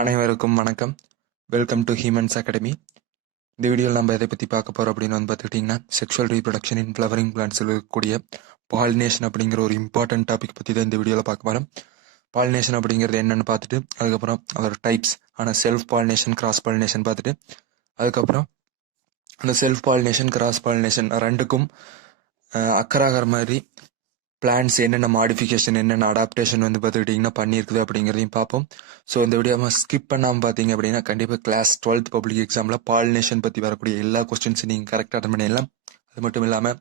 அனைவருக்கும் வணக்கம். Welcome to humans academy. இந்த வீடியோவில் நம்ம எதை பற்றி பார்க்க போகிறோம் அப்படின்னு பார்த்துக்கிட்டிங்கன்னா, செக்ஷுவல் ரீப்ரொடக்ஷன் இன் ஃப்ளவரிங் பிளான்ட்ஸில் இருக்கக்கூடிய பாலினேஷன் அப்படிங்கிற ஒரு இம்பார்ட்டன்ட் டாபிக் பற்றி தான் இந்த வீடியோவில் பார்க்க போகிறோம். பாலினேஷன் அப்படிங்கிறது என்னென்னு பார்த்துட்டு, அதுக்கப்புறம் அதோட டைப்ஸ் ஆனால் செல்ஃப் பாலினேஷன், கிராஸ் பாலினேஷன் பார்த்துட்டு, அதுக்கப்புறம் அந்த செல்ஃப் பாலினேஷன், கிராஸ் பாலினேஷன் ரெண்டுக்கும் அக்கறாகிற மாதிரி பிளான்ஸ் என்னென்ன மாடிஃபிகேஷன், என்னென்ன அடாப்டேஷன் பார்த்துக்கிட்டிங்கன்னா பண்ணியிருக்குது அப்படிங்கிறதையும் பார்ப்போம். ஸோ இந்த வீடியோவை ஸ்கிப் பண்ணாமல் பார்த்தீங்க அப்படின்னா கண்டிப்பாக கிளாஸ் 12th பப்ளிக் எக்ஸாமில் பாலினேஷன் பற்றி வரக்கூடிய எல்லா கொஸ்டின்ஸும் நீங்கள் கரெக்டாக அட்டன் பண்ணிடலாம். அது மட்டும் இல்லாமல்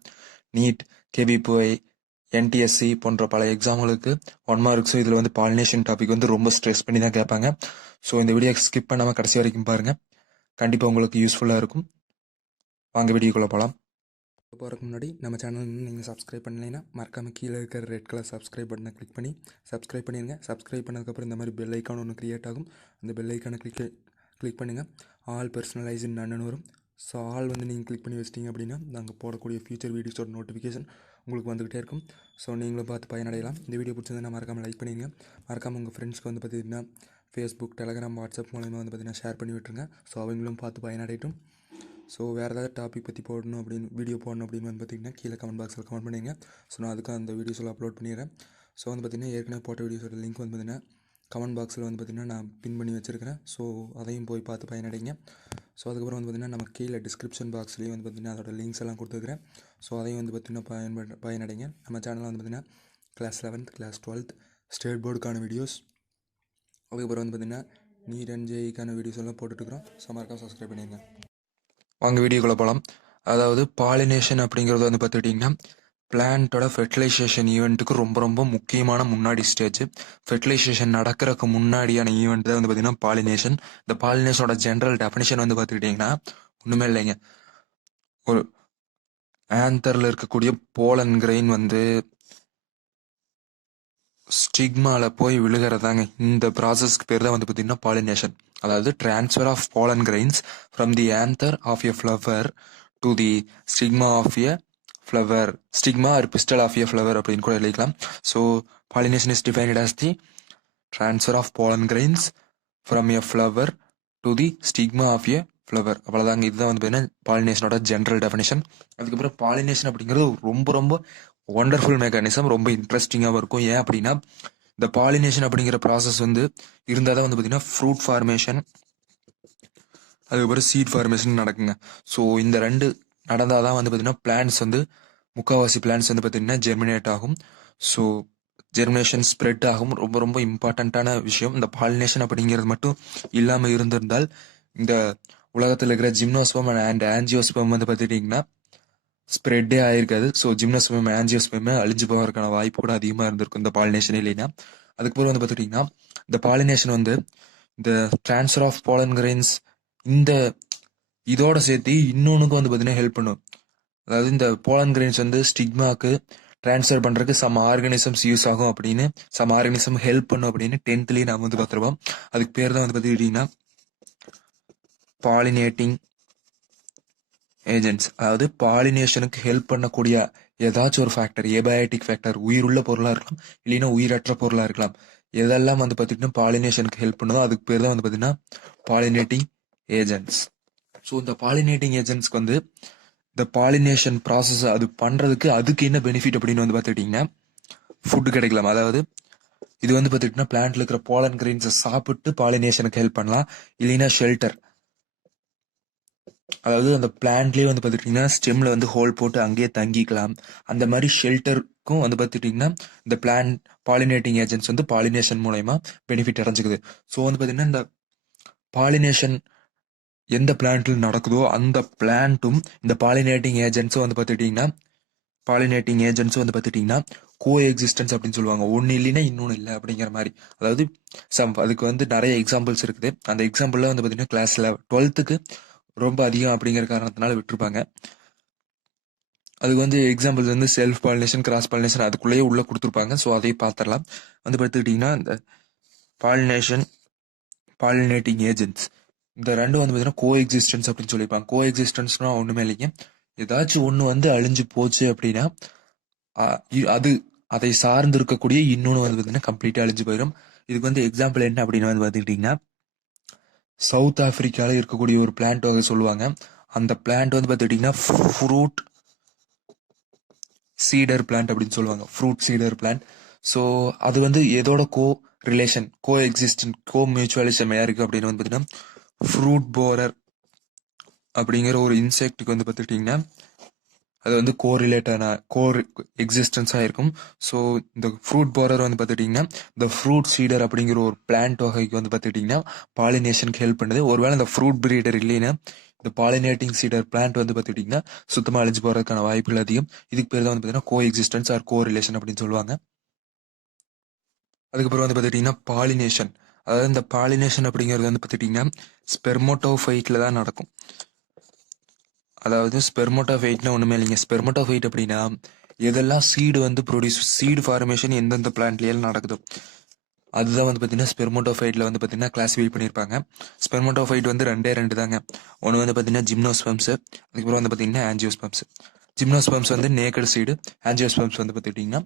நீட், கேவிபிஐ, என்டிஎஸ்சி போன்ற பல எக்ஸாம்களுக்கு 1 மார்க்ஸும் இதில் பாலினேஷன் டாபிக் ரொம்ப ஸ்ட்ரெஸ் பண்ணி தான் கேட்பாங்க. ஸோ இந்த வீடியோ ஸ்கிப் பண்ணாமல் கடைசி வரைக்கும் பாருங்கள், கண்டிப்பாக உங்களுக்கு யூஸ்ஃபுல்லாக இருக்கும். வாங்க வீடியோக்குள்ளே போகலாம். போகிறதுக்கு முன்னாடி நம்ம சேனல் நீங்கள் சப்ஸ்கிரைப் பண்ணலைன்னா மறக்காமல் கீழே இருக்கிற ரெட் கலர் சப்ஸ்கிரைப் பட்டனை கிளிக் பண்ணி சப்ஸ்கிரைப் பண்ணிடுங்க. சப்ஸ்கிரைப் பண்ணதுக்கப்புறம் இந்த மாதிரி பெல் ஐக்கான் ஒன்று க்ரியேட் ஆகும். அந்த பெல் ஐக்கானை கிளிக் பண்ணுங்கள். ஆல் பர்சனலைஸ்டு நன்னு வரும். ஸோ ஆல் நீங்கள் கிளிக் பண்ணி வச்சிட்டிங்க அப்படின்னா நாங்கள் போடக்கூடிய ஃபியூச்சர் வீடியோஸோட நோட்டிஃபிகேஷன் உங்களுக்கு வந்துக்கிட்டே இருக்கும். ஸோ நீங்களும் பார்த்து பயனடையலாம். இந்த வீடியோ பிடிச்சிருந்தா மறக்காமல் லைக் பண்ணிடுங்க. மறக்காமல் உங்கள் ஃப்ரெண்ட்ஸ்க்கு பார்த்திங்கன்னா ஃபேஸ்புக், டெலகிராம், வாட்ஸ்அப் மூலமாக பார்த்திங்கன்னா ஷேர் பண்ணி விட்டுருங்க. ஸோ அவங்களும் பார்த்து பயனடையட்டும். ஸோ வேறு ஏதாவது டாபிக் பற்றி போடணும் அப்படின்னு வீடியோ போடணும் அப்படின்னு பார்த்திங்கன்னா கீழே கமெண்ட் பாக்ஸில் கமெண்ட் பண்ணிடுங்க. ஸோ நான் அதுக்கு அந்த வீடியோஸில் அப்லோட் பண்ணிடுறேன். ஸோ பார்த்திங்கன்னா ஏற்கனவே போட்ட வீடியோஸோட லிங்க் பார்த்திங்கன்னா கமெண்ட் பாக்ஸில் பார்த்திங்கன்னா நான் பின் பண்ணி வச்சுருக்கிறேன். ஸோ அதையும் போய் பார்த்து பயனடைங்க. ஸோ அதுக்கப்புறம் பார்த்திங்கன்னா நம்ம கீழே டிஸ்கிரிப்ஷன் பாக்ஸ்லேயும் பார்த்திங்கன்னா அதோட லிங்க்ஸ் எல்லாம் கொடுத்துருக்குறேன். ஸோ அதையும் பார்த்திங்கன்னா பயனடைங்க. நம்ம சேனலில் பார்த்திங்கன்னா class 11th, class 12th state போர்டுக்கான வீடியோஸ், அதுக்கப்புறம் பார்த்திங்கன்னா நீட் அண்ட் ஜேஇக்கான வீடியோஸ் எல்லாம் போட்டுட்ருக்குறோம். ஸோ மறக்காம சப்ஸ்கிரைப் பண்ணிடுங்க. வாங்க வீடியோக்குள்ளே போகலாம். அதாவது பாலினேஷன் அப்படிங்கிறது பார்த்துக்கிட்டிங்கன்னா பிளான்ட்டோட ஃபெர்டிலைசேஷன் ஈவெண்ட்டுக்கு ரொம்ப முக்கியமான முன்னாடி ஸ்டேஜ். ஃபெர்டிலைசேஷன் நடக்கிறதுக்கு முன்னாடியான ஈவெண்ட் தான் பார்த்திங்கன்னா பாலினேஷன். இந்த பாலினேஷனோட ஜென்ரல் டெஃபினிஷன் பார்த்துக்கிட்டிங்கன்னா ஒன்றுமே இல்லைங்க. ஒரு ஆந்தரில் இருக்கக்கூடிய போலன் கிரெயின் ஸ்டிக்மாவில் போய் விழுகிறதாங்க. இந்த ப்ராசஸ்க்கு பேர் தான் பார்த்திங்கன்னா பாலினேஷன். அதாவது transfer of pollen grains from the anther of a flower to the stigma of a flower, stigma or pistil of a flower அப்படின்னு கூட எழுதிக்கலாம். So pollination is defined as the transfer of pollen grains from a flower to the stigma of a flower. அவ்வளோதாங்க. இதுதான் பார்த்தீங்கன்னா பாலினேஷனோட general definition. அதுக்கப்புறம் pollination அப்படிங்கிறது ரொம்ப ஒண்டர்ஃபுல் மெக்கானிசம், ரொம்ப இன்ட்ரெஸ்டிங்காகவும் இருக்கும். ஏன் அப்படின்னா இந்த பாலினேஷன் அப்படிங்கிற ப்ராசஸ் இருந்தால் தான் பார்த்தீங்கன்னா ஃப்ரூட் ஃபார்மேஷன், அதுக்கப்புறம் சீட் ஃபார்மேஷன் நடக்குங்க. ஸோ இந்த ரெண்டு நடந்தால் தான் பார்த்தீங்கன்னா பிளான்ஸ் முக்கால்வாசி பிளான்ஸ் பார்த்தீங்கன்னா ஜெர்மினேட் ஆகும். ஸோ ஜெர்மினேஷன் ஸ்ப்ரெட் ஆகும். ரொம்ப இம்பார்ட்டண்ட்டான விஷயம். இந்த பாலினேஷன் அப்படிங்கிறது மட்டும் இல்லாமல் இருந்திருந்தால் இந்த உலகத்தில் இருக்கிற ஜிம்னோஸ்பம் அண்ட் ஆஞ்சியோஸ்பம் பார்த்துட்டிங்கன்னா ஸ்ப்ரெட்டே ஆயிருக்காது. ஸோ ஜிம்னோஸ்பம், ஆஞ்சியோஸ்பமே அழிஞ்சு போவதற்கான வாய்ப்பு கூட அதிகமாக இருந்திருக்கும் இந்த பாலினேஷன் இல்லைன்னா. அதுக்கப்புறம் பார்த்துட்டிங்கன்னா இந்த பாலினேஷன் இந்த ட்ரான்ஸ்ஃபர் ஆஃப் போலன் கிரெயின்ஸ் இந்த இதோட சேர்த்து இன்னொன்றுக்கும் பார்த்தீங்கன்னா ஹெல்ப் பண்ணும். அதாவது இந்த போலன் கிரெயின்ஸ் ஸ்டிக்மாக்கு ட்ரான்ஸ்ஃபர் பண்ணுறதுக்கு சம் ஆர்கானிசம்ஸ் யூஸ் ஆகும் அப்படின்னு, சம் ஆர்கானிசம் ஹெல்ப் பண்ணும் அப்படின்னு 10th நாம் பார்த்துருவோம். அதுக்கு பேர் தான் பார்த்துக்கிட்டிங்கன்னா பாலினேட்டிங் ஏஜென்ட்ஸ். அதாவது பாலினேஷனுக்கு ஹெல்ப் பண்ணக்கூடிய ஏதாச்சும் ஒரு ஃபேக்டர், ஏபயாட்டிக் ஃபேக்டர், உயிருள்ள பொருளாக இருக்கலாம், இல்லைன்னா உயிரற்ற பொருளாக இருக்கலாம். எதெல்லாம் பார்த்திங்கன்னா பாலினேஷனுக்கு ஹெல்ப் பண்ணுதோ அதுக்கு பேர் தான் பார்த்திங்கன்னா பாலினேட்டிங் ஏஜென்ட்ஸ். ஸோ இந்த பாலினேட்டிங் ஏஜென்ட்ஸ்க்கு இந்த பாலினேஷன் ப்ராசஸ் அது பண்ணுறதுக்கு அதுக்கு என்ன பெனிஃபிட் அப்படின்னு பார்த்துக்கிட்டிங்கன்னா ஃபுட்டு கிடைக்கலாம். அதாவது இது பார்த்துக்கிட்டிங்கன்னா பிளான்ட்ல இருக்கிற போலன் கிரெயின்ஸை சாப்பிட்டு பாலினேஷனுக்கு ஹெல்ப் பண்ணலாம். இல்லைன்னா ஷெல்டர், அதாவது அந்த பிளான்ட்லேயே பார்த்துட்டிங்கன்னா ஸ்டெம்மில் ஹோல் போட்டு அங்கேயே தங்கிக்கலாம். அந்த மாதிரி ஷெல்டருக்கும் பார்த்துட்டிங்கன்னா இந்த பிளான்ட் பாலினேட்டிங் ஏஜென்ட்ஸ் பாலினேஷன் மூலயமா பெனிஃபிட் அடைஞ்சிக்குது. ஸோ பார்த்திங்கன்னா இந்த பாலினேஷன் எந்த பிளான்ட்ல நடக்குதோ அந்த பிளான்ட்டும் இந்த பாலினேட்டிங் ஏஜென்ட்ஸும் பார்த்துட்டிங்கன்னா கோ எக்ஸிஸ்டன்ஸ் அப்படின்னு சொல்லுவாங்க. ஒன்று இல்லைன்னா இன்னொன்று இல்லை அப்படிங்கிற மாதிரி. அதாவது அதுக்கு நிறைய எக்ஸாம்பிள்ஸ் இருக்குது. அந்த எக்ஸாம்பிள்லாம் பார்த்திங்கன்னா கிளாஸ் 12th ரொம்ப அதிகம் அப்படிங்கிற காரணத்தினால விட்டுருப்பாங்க. அதுக்கு examples self pollination, cross pollination அதுக்குள்ளேயே உள்ள கொடுத்துருப்பாங்க. ஸோ அதையும் பார்த்துடலாம். பார்த்துக்கிட்டிங்கன்னா இந்த பாலினேட்டிங் ஏஜென்ட்ஸ் இந்த ரெண்டும் பார்த்தீங்கன்னா கோ எக்ஸிஸ்டன்ஸ் அப்படின்னு சொல்லியிருப்பாங்க. கோ எக்ஸிஸ்டன்ஸ்னா ஒன்றுமே இல்லைங்க, ஏதாச்சும் ஒன்று அழிஞ்சு போச்சு அப்படின்னா அதை சார்ந்து இருக்கக்கூடிய இன்னொன்று பார்த்தீங்கன்னா கம்ப்ளீட்டாக அழிஞ்சு போயிடும். இதுக்கு எக்ஸாம்பிள் என்ன அப்படின்னு பார்த்துக்கிட்டிங்கன்னா சவுத் ஆப்பிரிக்காவில் இருக்கக்கூடிய ஒரு பிளான்ட் வகை சொல்லுவாங்க. அந்த பிளான்ட் வந்து பார்த்துக்கிட்டிங்கன்னா ஃப்ரூட் சீடர் பிளான்ட் அப்படின்னு சொல்லுவாங்க. ஃப்ரூட் சீடர் பிளான்ட். ஸோ அது வந்து எதோட ரிலேஷன் எக்ஸிஸ்டன்ட் மியூச்சுவலிசம் இருக்குது அப்படின்னு வந்து பார்த்தீங்கன்னா ஃப்ரூட் போரர் அப்படிங்கிற ஒரு இன்செக்ட்டுக்கு வந்து பார்த்துக்கிட்டிங்கன்னா அது வந்து எக்ஸிஸ்டன்ஸாக இருக்கும். ஸோ இந்த ஃப்ரூட் போரர் வந்து பார்த்துக்கிட்டிங்கன்னா இந்த ஃப்ரூட் சீடர் அப்படிங்கிற ஒரு பிளான்ட் வகைக்கு வந்து பார்த்துக்கிட்டிங்கன்னா பாலினேஷனுக்கு ஹெல்ப் பண்ணுது. ஒருவேளை இந்த ஃப்ரூட் பிரீடர் இல்லைன்னா இந்த பாலினேட்டிங் சீடர் பிளான்ட் வந்து பார்த்துக்கிட்டிங்கன்னா சுத்தமாக அழிஞ்சு போகிறதுக்கான வாய்ப்புகள் அதிகம். இதுக்கு பேர் தான் வந்து பார்த்தீங்கன்னா எக்ஸிஸ்டன்ஸ் ஆர் ரிலேஷன் அப்படின்னு சொல்லுவாங்க. அதுக்கப்புறம் வந்து பார்த்துக்கிட்டிங்கன்னா பாலினேஷன். அதாவது இந்த பாலினேஷன் அப்படிங்கிறது வந்து பார்த்துக்கிட்டிங்கன்னா ஸ்பெர்மோட்டோஃபைட்டில் தான் நடக்கும். அதாவது ஸ்பெர்மோட்டோஃபைட்னா ஒன்றுமே இல்லைங்க. ஸ்பெர்மோட்டோஃபைட் அப்படின்னா எதெல்லாம் சீடு வந்து சீடு ஃபார்மேஷன் எந்தெந்த பிளான்ட்லேயும் நடக்குதோ அதுதான் வந்து பார்த்தீங்கன்னா ஸ்பெர்மோட்டோஃபைட்டில் வந்து பார்த்தீங்கன்னா கிளாஸிஃபை பண்ணியிருப்பாங்க. ஸ்பெர்மோட்டோஃபைட் வந்து ரெண்டு தாங்க. ஒன்று வந்து பார்த்தீங்கன்னா ஜிம்னோஸ்பெர்ம்ஸ், அதுக்கப்புறம் வந்து பார்த்தீங்கன்னா ஆஞ்சியோஸ்பெர்ம்ஸ். ஜிம்னோஸ்பெர்ம்ஸ் வந்து நேக்கட் சீடு, ஆஞ்சியோஸ்பெர்ம்ஸ் வந்து பார்த்துக்கிட்டிங்கன்னா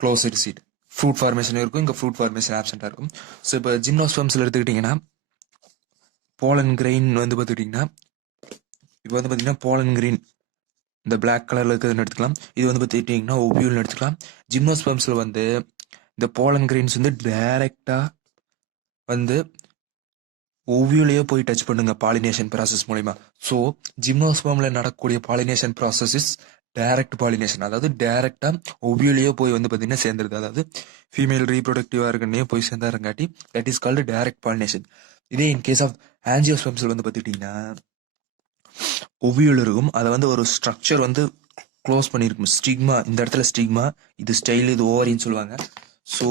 க்ளோஸ்டு சீடு. ஃப்ரூட் ஃபார்மேஷன் இருக்கும், இங்கே ஃப்ரூட் ஃபார்மேஷன் ஆப்சென்ட்டாக இருக்கும். ஸோ இப்போ ஜிம்னோஸ்பெர்ம்ஸில் எடுத்துக்கிட்டிங்கன்னா போலன் கிரெயின் வந்து பார்த்துக்கிட்டிங்கன்னா இப்போ வந்து பார்த்தீங்கன்னா போலன் கிரீன் இந்த பிளாக் கலரில் இருக்கிறதுன்னு எடுத்துக்கலாம். இது வந்து பார்த்துக்கிட்டிங்கன்னா ஓவியூல்னு எடுத்துக்கலாம். ஜிம்னோஸ்பெர்ம்ஸில் வந்து இந்த போலன் கிரெயின்ஸ் வந்து டைரெக்டாக வந்து ஓவியூலையே போய் டச் பண்ணுங்க பாலினேஷன் ப்ராசஸ் மூலிமா. ஸோ ஜிம்னோஸ்பெர்மில் நடக்கக்கூடிய pollination process is direct pollination. அதாவது டைரெக்டாக ஓவியூலையே போய் வந்து பார்த்தீங்கன்னா சேர்ந்துருது. அதாவது ஃபீமேல் ரீப்ரொடக்டிவாக இருக்கனே போய் சேர்ந்தாருங்காட்டி that is called direct pollination. இதே இன் கேஸ் ஆஃப் ஆஞ்சியோஸ்பெர்ம்ஸில் வந்து பார்த்துக்கிட்டிங்கன்னா ஒவியூல் இருக்கும். அதை வந்து ஒரு ஸ்ட்ரக்சர் வந்து க்ளோஸ் பண்ணியிருக்கும். ஸ்டிக்மா, இந்த இடத்துல ஸ்டிக்மா, இது ஸ்டைல், இது ஓவரின்னு சொல்லுவாங்க. ஸோ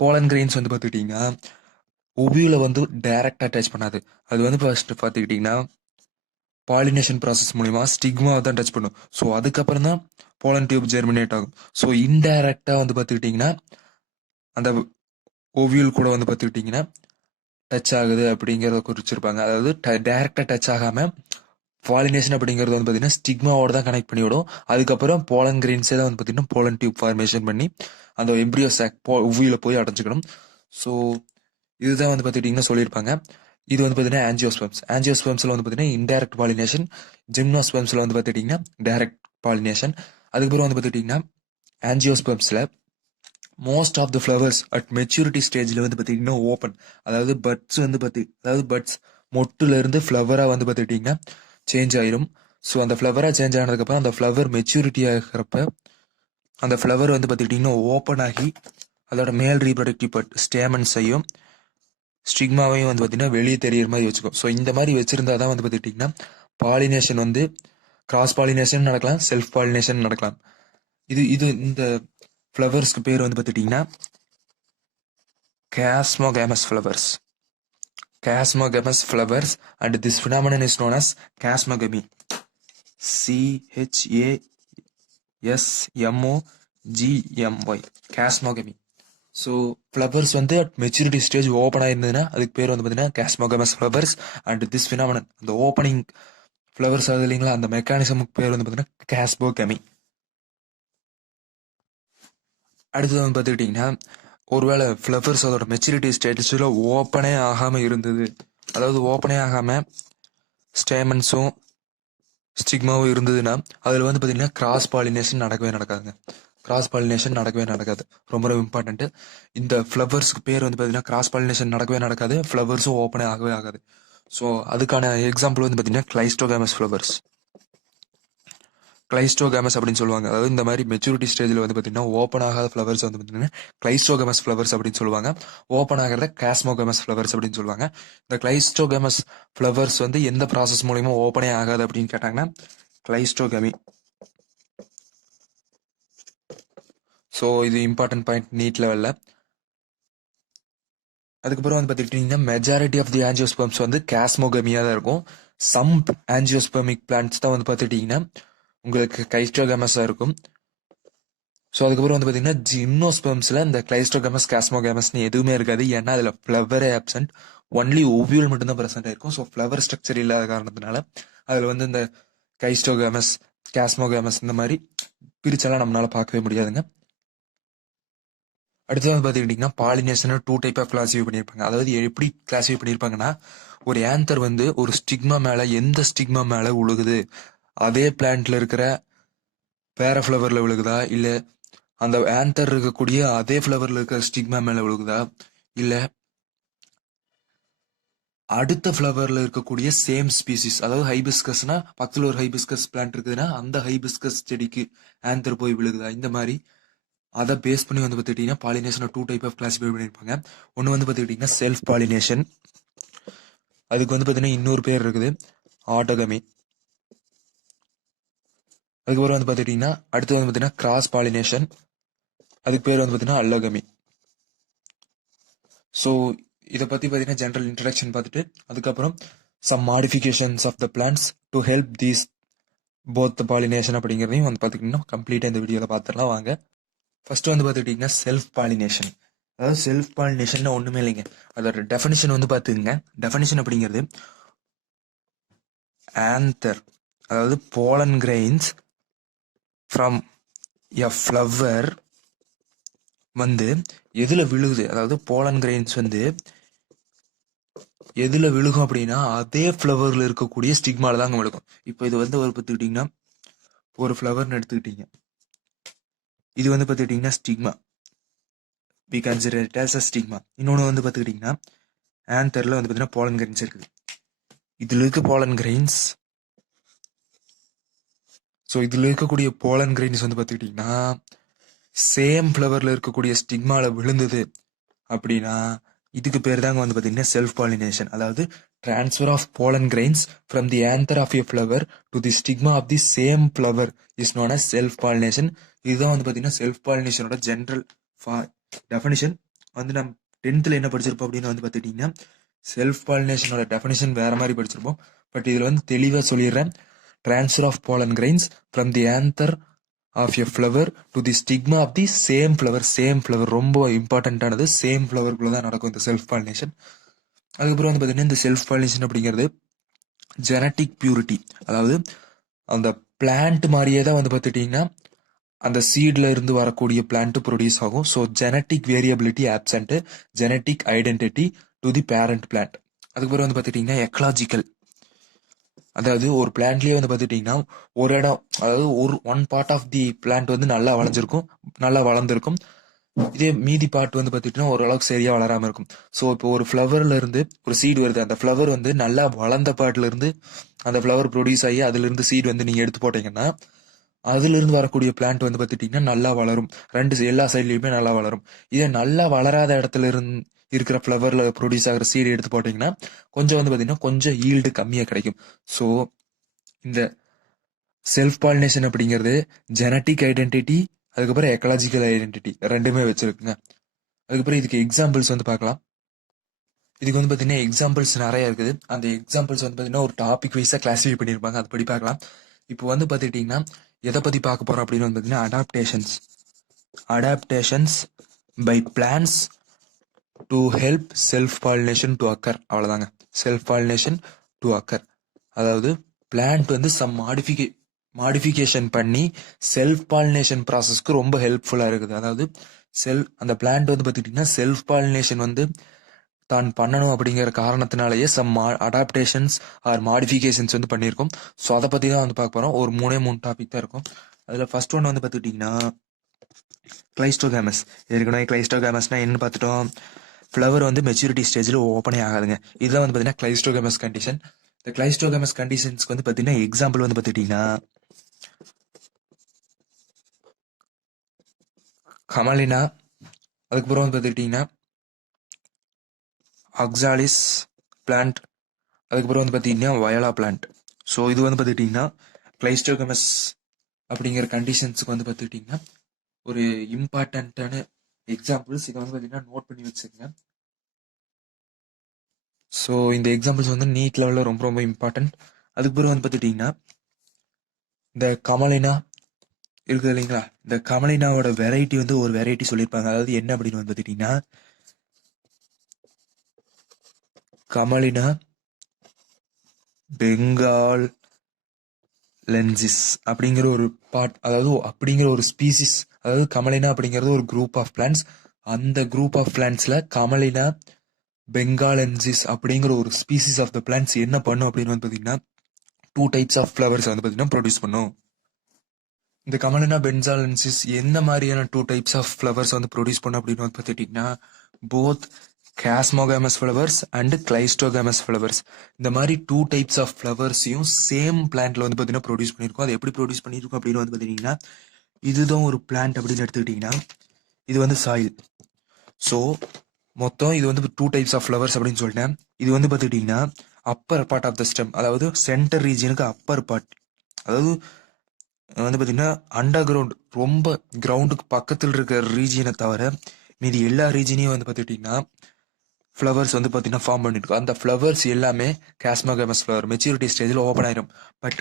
போலன் கிரெயின்ஸ் வந்து பார்த்துக்கிட்டிங்கன்னா ஒவியூல வந்து டைரக்டாக டச் பண்ணாது. அது வந்து ஃபர்ஸ்ட் பார்த்துக்கிட்டிங்கன்னா பாலினேஷன் ப்ராசஸ் மூலிமா ஸ்டிக்மாவை தான் டச் பண்ணும். ஸோ அதுக்கப்புறம் தான் போலன் டியூப் ஜெர்மினேட் ஆகும். ஸோ இன்டைரக்டாக வந்து பார்த்துக்கிட்டிங்கன்னா அந்த ஓவியூல் கூட வந்து பார்த்துக்கிட்டிங்கன்னா டச் ஆகுது அப்படிங்கிறத குறிச்சிருப்பாங்க. அதாவது டைரக்டாக டச் ஆகாமல் பாலினேஷன் அப்படிங்கிறது வந்து பார்த்தீங்கன்னா ஸ்டிக்மாவோட தான் கனெக்ட் பண்ணி விடும். அதுக்கப்புறம் போலன் கிரெயின்ஸே தான் வந்து பார்த்தீங்கன்னா போலன் டியூப் ஃபார்மேஷன் பண்ணி அந்த எம்ப்ரியோ சாக் ஒவியூல போய் அடைஞ்சிக்கணும். ஸோ இதுதான் வந்து பார்த்துக்கிட்டிங்கன்னா சொல்லியிருப்பாங்க. இது வந்து பார்த்தீங்கன்னா ஆஞ்சியோஸ்பெர்ம்ஸில் வந்து பார்த்தீங்கன்னா இன்டைரக்ட் பாலினேஷன். ஜிம்னோஸ்பெர்ம்ஸில் வந்து பார்த்துக்கிட்டிங்கன்னா டைரக்ட் பாலினேஷன். அதுக்கப்புறம் வந்து பார்த்துக்கிட்டிங்கன்னா ஆஞ்சியோஸ்பெர்ம்ஸில் most of the flowers at maturity ஸ்டேஜில் வந்து பார்த்துக்கிட்டிங்கன்னா ஓப்பன். அதாவது பட்ஸ் வந்து பட்ஸ் மொட்டுலேருந்து ஃப்ளவராக வந்து பார்த்துக்கிட்டிங்கன்னா சேஞ்ச் ஆயிரும். ஸோ அந்த ஃப்ளவராக சேஞ்ச் ஆனதுக்கப்புறம் அந்த ஃப்ளவர் மெச்சூரிட்டி ஆகிறப்ப அந்த ஃப்ளவர் வந்து பார்த்துக்கிட்டிங்கன்னா ஓப்பன் ஆகி அதோட மேல் ரீப்ரொடக்டிவ் ஸ்டேமன்ஸையும் ஸ்டிக்மாவையும் வந்து பார்த்தீங்கன்னா வெளியே தெரியிற மாதிரி வச்சுக்கும். ஸோ இந்த மாதிரி வச்சிருந்தா தான் வந்து பார்த்துக்கிட்டிங்கன்னா பாலினேஷன் வந்து கிராஸ் பாலினேஷன் நடக்கலாம், செல்ஃப் பாலினேஷன் நடக்கலாம். இது இந்த ஃப்ளவர்ஸ்க்கு பேர் வந்து பார்த்துக்கிட்டிங்கன்னா கேஸ்மோகேமஸ் flowers and this phenomenon is known as கேஸ்மோகமி. CHASMOGMY கேஸ்மோகமி. So flowers வந்து அட் மெச்சூரிட்டி ஸ்டேஜ் ஓப்பன் ஆயிருந்ததுன்னா அதுக்கு பேர் வந்து பார்த்தீங்கன்னா கேஸ்மோகமஸ் ஃப்ளவர்ஸ் அண்ட் திஸ் ஃபினாமினன். அந்த ஓப்பனிங் ஃப்ளவர்ஸ் ஆகுது இல்லைங்களா, அந்த மெக்கானிசமுக்கு பேர் வந்து பார்த்தீங்கன்னா கேஸ்மோகமி. அடுத்தது வந்து பார்த்துக்கிட்டிங்கன்னா ஒருவேளை ஃப்ளவர்ஸ் அதோட மெச்சூரிட்டி ஸ்டேஜஸில் ஓப்பனே ஆகாமல் இருந்தது, அதாவது ஓப்பனே ஆகாமல் ஸ்டேமன்ஸும் ஸ்டிக்மாவும் இருந்ததுன்னா அதில் வந்து பார்த்திங்கன்னா கிராஸ் பாலினேஷன் நடக்கவே நடக்காது. ரொம்ப ரொம்ப இம்பார்ட்டன்ட்டு. இந்த ஃப்ளவர்ஸ்க்கு பேர் வந்து பார்த்திங்கன்னா கிராஸ் பாலினேஷன் நடக்காது, ஃப்ளவர்ஸும் ஓப்பனே ஆகாது. ஸோ அதுக்கான எக்ஸாம்பிள் வந்து பார்த்திங்கன்னா கிளைஸ்டோகேமஸ் அப்படின்னு சொல்லுவாங்க. அதாவது இந்த மாதிரி மெச்சூரிட்டி ஸ்டேஜில் வந்து பார்த்தீங்கன்னா ஓப்பன் ஆகாத ஃப்ளவர்ஸ் வந்து பார்த்தீங்கன்னா கிளைஸ்டோகேமஸ் ஃப்ளவர்ஸ் அப்படின்னு சொல்லுவாங்க. ஓப்பன் ஆகிறத கேஸ்மோகேமஸ் ஃப்ளவர்ஸ் அப்படின்னு சொல்லுவாங்க. இந்த கிளைஸ்டோகேமஸ் ஃப்ளவர்ஸ் வந்து எந்த ப்ராசஸ் மூலியமா ஓப்பனே ஆகாது அப்படின்னு கேட்டாங்கன்னா கிளைஸ்டோகமி. ஸோ இது இம்பார்ட்டன்ட் பாயிண்ட் நீட் லெவலில். அதுக்கப்புறம் வந்து பார்த்துக்கிட்டிங்கன்னா மெஜாரிட்டி ஆஃப் தி ஆஞ்சியோஸ்பெர்ம்ஸ் வந்து கேஸ்மோகமியாக தான் இருக்கும். சம் ஆஞ்சியோஸ்பெர்மிக் பிளான்ட்ஸ் தான் வந்து பார்த்துக்கிட்டிங்கன்னா உங்களுக்கு கிளைஸ்டோகேமஸாக இருக்கும். ஸோ அதுக்கப்புறம் வந்து பார்த்தீங்கன்னா ஜிம்னோஸ்பெர்ம்ஸில் இந்த கிளைஸ்டோகேமஸ் கேஸ்மோகேமஸ்னு எதுவுமே இருக்காது. ஏன்னா அதில் ஃப்ளவரே ஆப்சென்ட், ஒன்லி ஓவியூல் மட்டும்தான் ப்ரெசென்ட் ஆயிருக்கும். ஸோ ஃப்ளவர் ஸ்ட்ரக்சர் இல்லாத காரணத்தினால அதில் வந்து இந்த கிளைஸ்டோகேமஸ் கேஸ்மோகேமஸ் இந்த மாதிரி பிரிச்செல்லாம் நம்மளால பார்க்கவே முடியாதுங்க. அடுத்தது வந்து பார்த்துக்கிட்டிங்கன்னா பாலினேஷனை 2 டைப் ஆஃப் கிளாஸிஃபை பண்ணியிருப்பாங்க. அதாவது எப்படி கிளாஸிஃபை பண்ணியிருப்பாங்கன்னா, ஒரு ஆந்தர் வந்து ஒரு ஸ்டிக்மா மேலே எந்த ஸ்டிக்மா மேலே உழுகுது, அதே பிளான்ட்ல இருக்கிற வேற ஃப்ளவரில் விழுகுதா, இல்லை அந்த ஆந்தர் இருக்கக்கூடிய அதே ஃப்ளவரில் இருக்கிற ஸ்டிக்மா மேலே விழுகுதா, இல்லை அடுத்த ஃப்ளவரில் இருக்கக்கூடிய சேம் ஸ்பீசிஸ், அதாவது ஹைபிஸ்கஸ்னா பக்கத்தில் ஒரு ஹைபிஸ்கஸ் பிளான்ட் இருக்குதுன்னா அந்த ஹைபிஸ்கஸ் செடிக்கு ஆந்தர் போய் விழுகுதா, இந்த மாதிரி அதை பேஸ் பண்ணி வந்து பார்த்துக்கிட்டிங்கன்னா பாலினேஷனை 2 டைப் ஆஃப் கிளாஸிஃபை பண்ணியிருப்பாங்க. ஒன்று வந்து பார்த்துக்கிட்டிங்கன்னா செல்ஃப் பாலினேஷன், அதுக்கு வந்து பார்த்தீங்கன்னா இன்னொரு பேர் இருக்குது ஆட்டோகமி. அதுக்கப்புறம் வந்து பார்த்துக்கிட்டிங்கன்னா அடுத்து வந்து பார்த்தீங்கன்னா கிராஸ் பாலினேஷன், அதுக்கு பேர் வந்து பார்த்தீங்கன்னா அல்லோகமி. ஸோ இதை பற்றி பார்த்தீங்கன்னா ஜென்ரல் இன்ட்ரடக்ஷன் பார்த்துட்டு அதுக்கப்புறம் some modifications of the plants to help these both pollination அப்படிங்கிறதையும் வந்து பார்த்துக்கிட்டிங்கன்னா கம்ப்ளீட்டாக இந்த வீடியோவில் பார்த்துடலாம் வாங்க. ஃபர்ஸ்ட் வந்து பார்த்துக்கிட்டிங்கன்னா செல்ஃப் பாலினேஷன். அதாவது செல்ஃப் பாலினேஷன் ஒன்றுமே இல்லைங்க, அதோட டெஃபினிஷன் வந்து பார்த்துக்குங்க. டெஃபினிஷன் அப்படிங்கிறது ஆந்தர், அதாவது pollen grains from a flower வந்து எதில் விழுகுது, அதாவது போலன் கிரெயின்ஸ் வந்து எதில் விழுகும் அப்படின்னா அதே ஃப்ளவரில் இருக்கக்கூடிய ஸ்டிக்மால தாங்க விழுகும். இப்போ இது வந்து ஒரு பார்த்துக்கிட்டிங்கன்னா ஒரு ஃப்ளவர்னு எடுத்துக்கிட்டீங்க, இது வந்து பார்த்துக்கிட்டிங்கன்னா stigma, we consider it as a stigma. இன்னொன்று வந்து பார்த்துக்கிட்டிங்கன்னா ஆந்தரில் வந்து பார்த்தீங்கன்னா போலன் கிரெயின்ஸ் இருக்குது, இதில் இருக்க போலன் கிரெயின்ஸ். ஸோ இதில் இருக்கக்கூடிய போலன் கிரெயின்ஸ் வந்து பார்த்துக்கிட்டிங்கன்னா சேம் ஃப்ளவரில் இருக்கக்கூடிய ஸ்டிக்மாவில் விழுந்தது அப்படின்னா இதுக்கு பேர் தாங்க வந்து பார்த்தீங்கன்னா செல்ஃப் பாலினேஷன். அதாவது transfer of pollen grains from the anther of a flower to the stigma of the same flower is known as self pollination. இதுதான் வந்து பார்த்தீங்கன்னா செல்ஃப் பாலினேஷனோட ஜென்ரல் டெஃபினிஷன். வந்து நம்ம 10th என்ன படிச்சிருப்போம் அப்படின்னு வந்து பார்த்துக்கிட்டிங்கன்னா செல்ஃப் பாலினேஷனோட டெஃபினிஷன் வேற மாதிரி படிச்சிருப்போம். பட் இதில் வந்து தெளிவாக சொல்லிடுறேன், transfer of pollen grains from the anther of a flower to the stigma of the same flower. Same flower ரொம்ப இம்பார்ட்டண்ட்டானது, சேம் ஃப்ளவருக்குள்ள தான் நடக்கும் இந்த செல்ஃப் பாலினேஷன். அதுக்கப்புறம் வந்து பார்த்தீங்கன்னா இந்த செல்ஃப் பாலினேஷன் அப்படிங்கிறது ஜெனட்டிக் பியூரிட்டி, அதாவது அந்த பிளான்ட் மாதிரியே தான் வந்து பார்த்துட்டிங்கன்னா அந்த சீட்ல இருந்து வரக்கூடிய பிளான்ட் ப்ரொடியூஸ் ஆகும். So genetic variability absent, genetic identity to the parent plant. அதுக்கப்புறம் வந்து பார்த்துட்டிங்கன்னா எக்கலாஜிக்கல், அதாவது ஒரு பிளான்ட்லேயே வந்து பார்த்துட்டிங்கன்னா ஒரு இடம், அதாவது one part of the plant வந்து நல்லா வளர்ந்துருக்கும், இதே மீதி பார்ட் வந்து பார்த்துட்டிங்கன்னா ஓரளவுக்கு சரியாக வளராமல் இருக்கும். ஸோ இப்போ ஒரு ஃப்ளவர்ல இருந்து ஒரு சீடு வருது, அந்த ஃப்ளவர் வந்து நல்லா வளர்ந்த பார்ட்ல இருந்து அந்த ஃப்ளவர் ப்ரொடியூஸ் ஆகி அதுலேருந்து சீடு வந்து நீங்கள் எடுத்து போட்டீங்கன்னா அதிலிருந்து வரக்கூடிய பிளான்ட் வந்து பார்த்துட்டிங்கன்னா நல்லா வளரும், எல்லா சைட்லையுமே நல்லா வளரும். இதே நல்லா வளராத இடத்துல இருக்கிற ஃப்ளவரில் ப்ரொடியூஸ் ஆகிற சீடு எடுத்து போட்டிங்கன்னா கொஞ்சம் வந்து பார்த்திங்கன்னா கொஞ்சம் ஈல்டு கம்மியாக கிடைக்கும். ஸோ இந்த செல்ஃப் பாலினேஷன் அப்படிங்கிறது ஜெனட்டிக் ஐடென்டிட்டி, அதுக்கப்புறம் எக்கலாஜிக்கல் ஐடென்டிட்டி ரெண்டுமே வச்சுருக்குங்க. அதுக்கப்புறம் இதுக்கு எக்ஸாம்பிள்ஸ் வந்து பார்க்கலாம். இதுக்கு வந்து பார்த்தீங்கன்னா எக்ஸாம்பிள்ஸ் நிறைய இருக்குது. அந்த எக்ஸாம்பிள்ஸ் வந்து பார்த்தீங்கன்னா ஒரு டாபிக் வைஸாக கிளாஸிஃபை பண்ணியிருப்பாங்க, அது படி பார்க்கலாம். இப்போ வந்து பார்த்துக்கிட்டிங்கன்னா எதை பற்றி பார்க்க போகிறோம் அப்படின்னு வந்து பார்த்தீங்கன்னா adaptations by plants to help self pollination to occur. அவ்வளோதாங்க, செல்ஃப் பாலினேஷன் டு அக்கர். அதாவது பிளான்ட் வந்து சம் மாடிஃபிகேஷன் பண்ணி செல்ஃப் பாலினேஷன் ப்ராசஸ்க்கு ரொம்ப ஹெல்ப்ஃபுல்லாக இருக்குது. அதாவது அந்த பிளான்ட் வந்து பார்த்துக்கிட்டிங்கன்னா செல்ஃப் பாலினேஷன் வந்து தான் பண்ணணும் அப்படிங்கிற காரணத்தினாலேயே சம் அடாப்டேஷன்ஸ் ஆர் மாடிஃபிகேஷன்ஸ் வந்து பண்ணியிருக்கோம். ஸோ அதை பற்றி தான் வந்து பார்க்க போகிறோம். ஒரு 3 டாபிக் தான் இருக்கும். அதில் ஃபர்ஸ்ட் ஒன்று வந்து பார்த்துக்கிட்டிங்கன்னா கிளைஸ்டோகேமஸ். ஏற்கனவே கிளைஸ்டோகேமஸ்னால் என்ன பார்த்துட்டோம், ஃப்ளவர் வந்து மெச்சூரிட்டி ஸ்டேஜில் ஓப்பனே ஆகாதுங்க. இதுதான் வந்து பார்த்தீங்கன்னா கிளைஸ்டோகேமஸ் கண்டிஷன். இந்த கிளைஸ்டோகேமஸ் கண்டிஷன்ஸ்க்கு வந்து பார்த்தீங்கன்னா எக்ஸாம்பிள் வந்து பார்த்துக்கிட்டிங்கன்னா கமலினா, அதுக்கப்புறம் வந்து பார்த்துக்கிட்டிங்கன்னா அக்ஸாலிஸ் பிளான்ட், அதுக்கப்புறம் வந்து பார்த்தீங்கன்னா வயலா பிளான்ட். ஸோ இது வந்து பார்த்துக்கிட்டிங்கன்னா கிளைஸ்டோகமஸ் அப்படிங்கிற கண்டிஷன்ஸுக்கு வந்து பார்த்துக்கிட்டிங்கன்னா ஒரு இம்பார்ட்டண்ட்டான எக்ஸாம்பிள்ஸ். இதை வந்து பார்த்தீங்கன்னா நோட் பண்ணி வச்சுக்கோங்க. ஸோ இந்த எக்ஸாம்பிள்ஸ் வந்து நீட் லெவலில் ரொம்ப ரொம்ப இம்பார்ட்டன்ட். அதுக்கப்புறம் வந்து பார்த்துக்கிட்டிங்கன்னா இந்த கமலினா இருக்குது இல்லைங்களா, இந்த கமலினாவோட வெரைட்டி வந்து ஒரு வெரைட்டி சொல்லியிருப்பாங்க. அதாவது என்ன அப்படின்னு வந்து பார்த்துக்கிட்டிங்கன்னா கமலினா பெங்கால் லென்சிஸ் அப்படிங்கிற ஒரு பார்ட், அதாவது அப்படிங்கிற ஒரு ஸ்பீசிஸ், அதாவது கமலினா அப்படிங்கிறது ஒரு குரூப் ஆஃப் பிளான்ஸ். அந்த குரூப் ஆஃப் பிளான்ட்ஸ்ல கமலினா பெங்காலென்சிஸ் அப்படிங்கிற ஒரு ஸ்பீசிஸ் ஆஃப் த பிளான்ட்ஸ் என்ன பண்ணும் அப்படின்னு வந்து பார்த்தீங்கன்னா 2 டைப்ஸ் ஆஃப் ஃப்ளவர்ஸ் வந்து பார்த்தீங்கன்னா ப்ரொடியூஸ் பண்ணும். இந்த கமலினா பென்சாலென்சிஸ் எந்த மாதிரியான 2 டைப்ஸ் ஆஃப் ஃப்ளவர்ஸ் வந்து ப்ரொடியூஸ் பண்ணும் அப்படின்னு வந்து பார்த்துட்டிங்கன்னா போத் கேஸ்மோகாமஸ் ஃப்ளவர்ஸ் அண்ட் கிளைஸ்டோகாமஸ் ஃப்ளவர்ஸ். இந்த மாதிரி 2 டைப்ஸ் ஆஃப் ஃப்ளவர்ஸையும் சேம் பிளான்ட்ல வந்து பார்த்தீங்கன்னா ப்ரொடியூஸ் பண்ணியிருக்கோம். அது எப்படி ப்ரொடியூஸ் பண்ணியிருக்கோம் அப்படின்னு வந்து பார்த்தீங்கன்னா இதுதான் ஒரு பிளான்ட் அப்படின்னு எடுத்துக்கிட்டிங்கன்னா இது வந்து சாயில். ஸோ மொத்தம் இது வந்து 2 டைப்ஸ் ஆஃப் ஃப்ளவர்ஸ் அப்படின்னு சொல்லிட்டேன். இது வந்து பார்த்துக்கிட்டிங்கன்னா upper part of the stem, அதாவது சென்டர் ரீஜனுக்கு அப்பர் பார்ட், அதாவது வந்து பார்த்தீங்கன்னா அண்டர் கிரவுண்ட், ரொம்ப கிரவுண்டுக்கு பக்கத்தில் இருக்கிற ரீஜியனை தவிர மீதி எல்லா ரீஜனையும் வந்து பார்த்துக்கிட்டிங்கன்னா ஃப்ளவர்ஸ் வந்து பார்த்தீங்கன்னா ஃபார்ம் பண்ணியிருக்கோம். அந்த ஃப்ளவர்ஸ் எல்லாமே கேஸ்மோகாமஸ் ஃப்ளவர் மெச்சூரிட்டி ஸ்டேஜில் ஓப்பன் ஆயிரும். பட்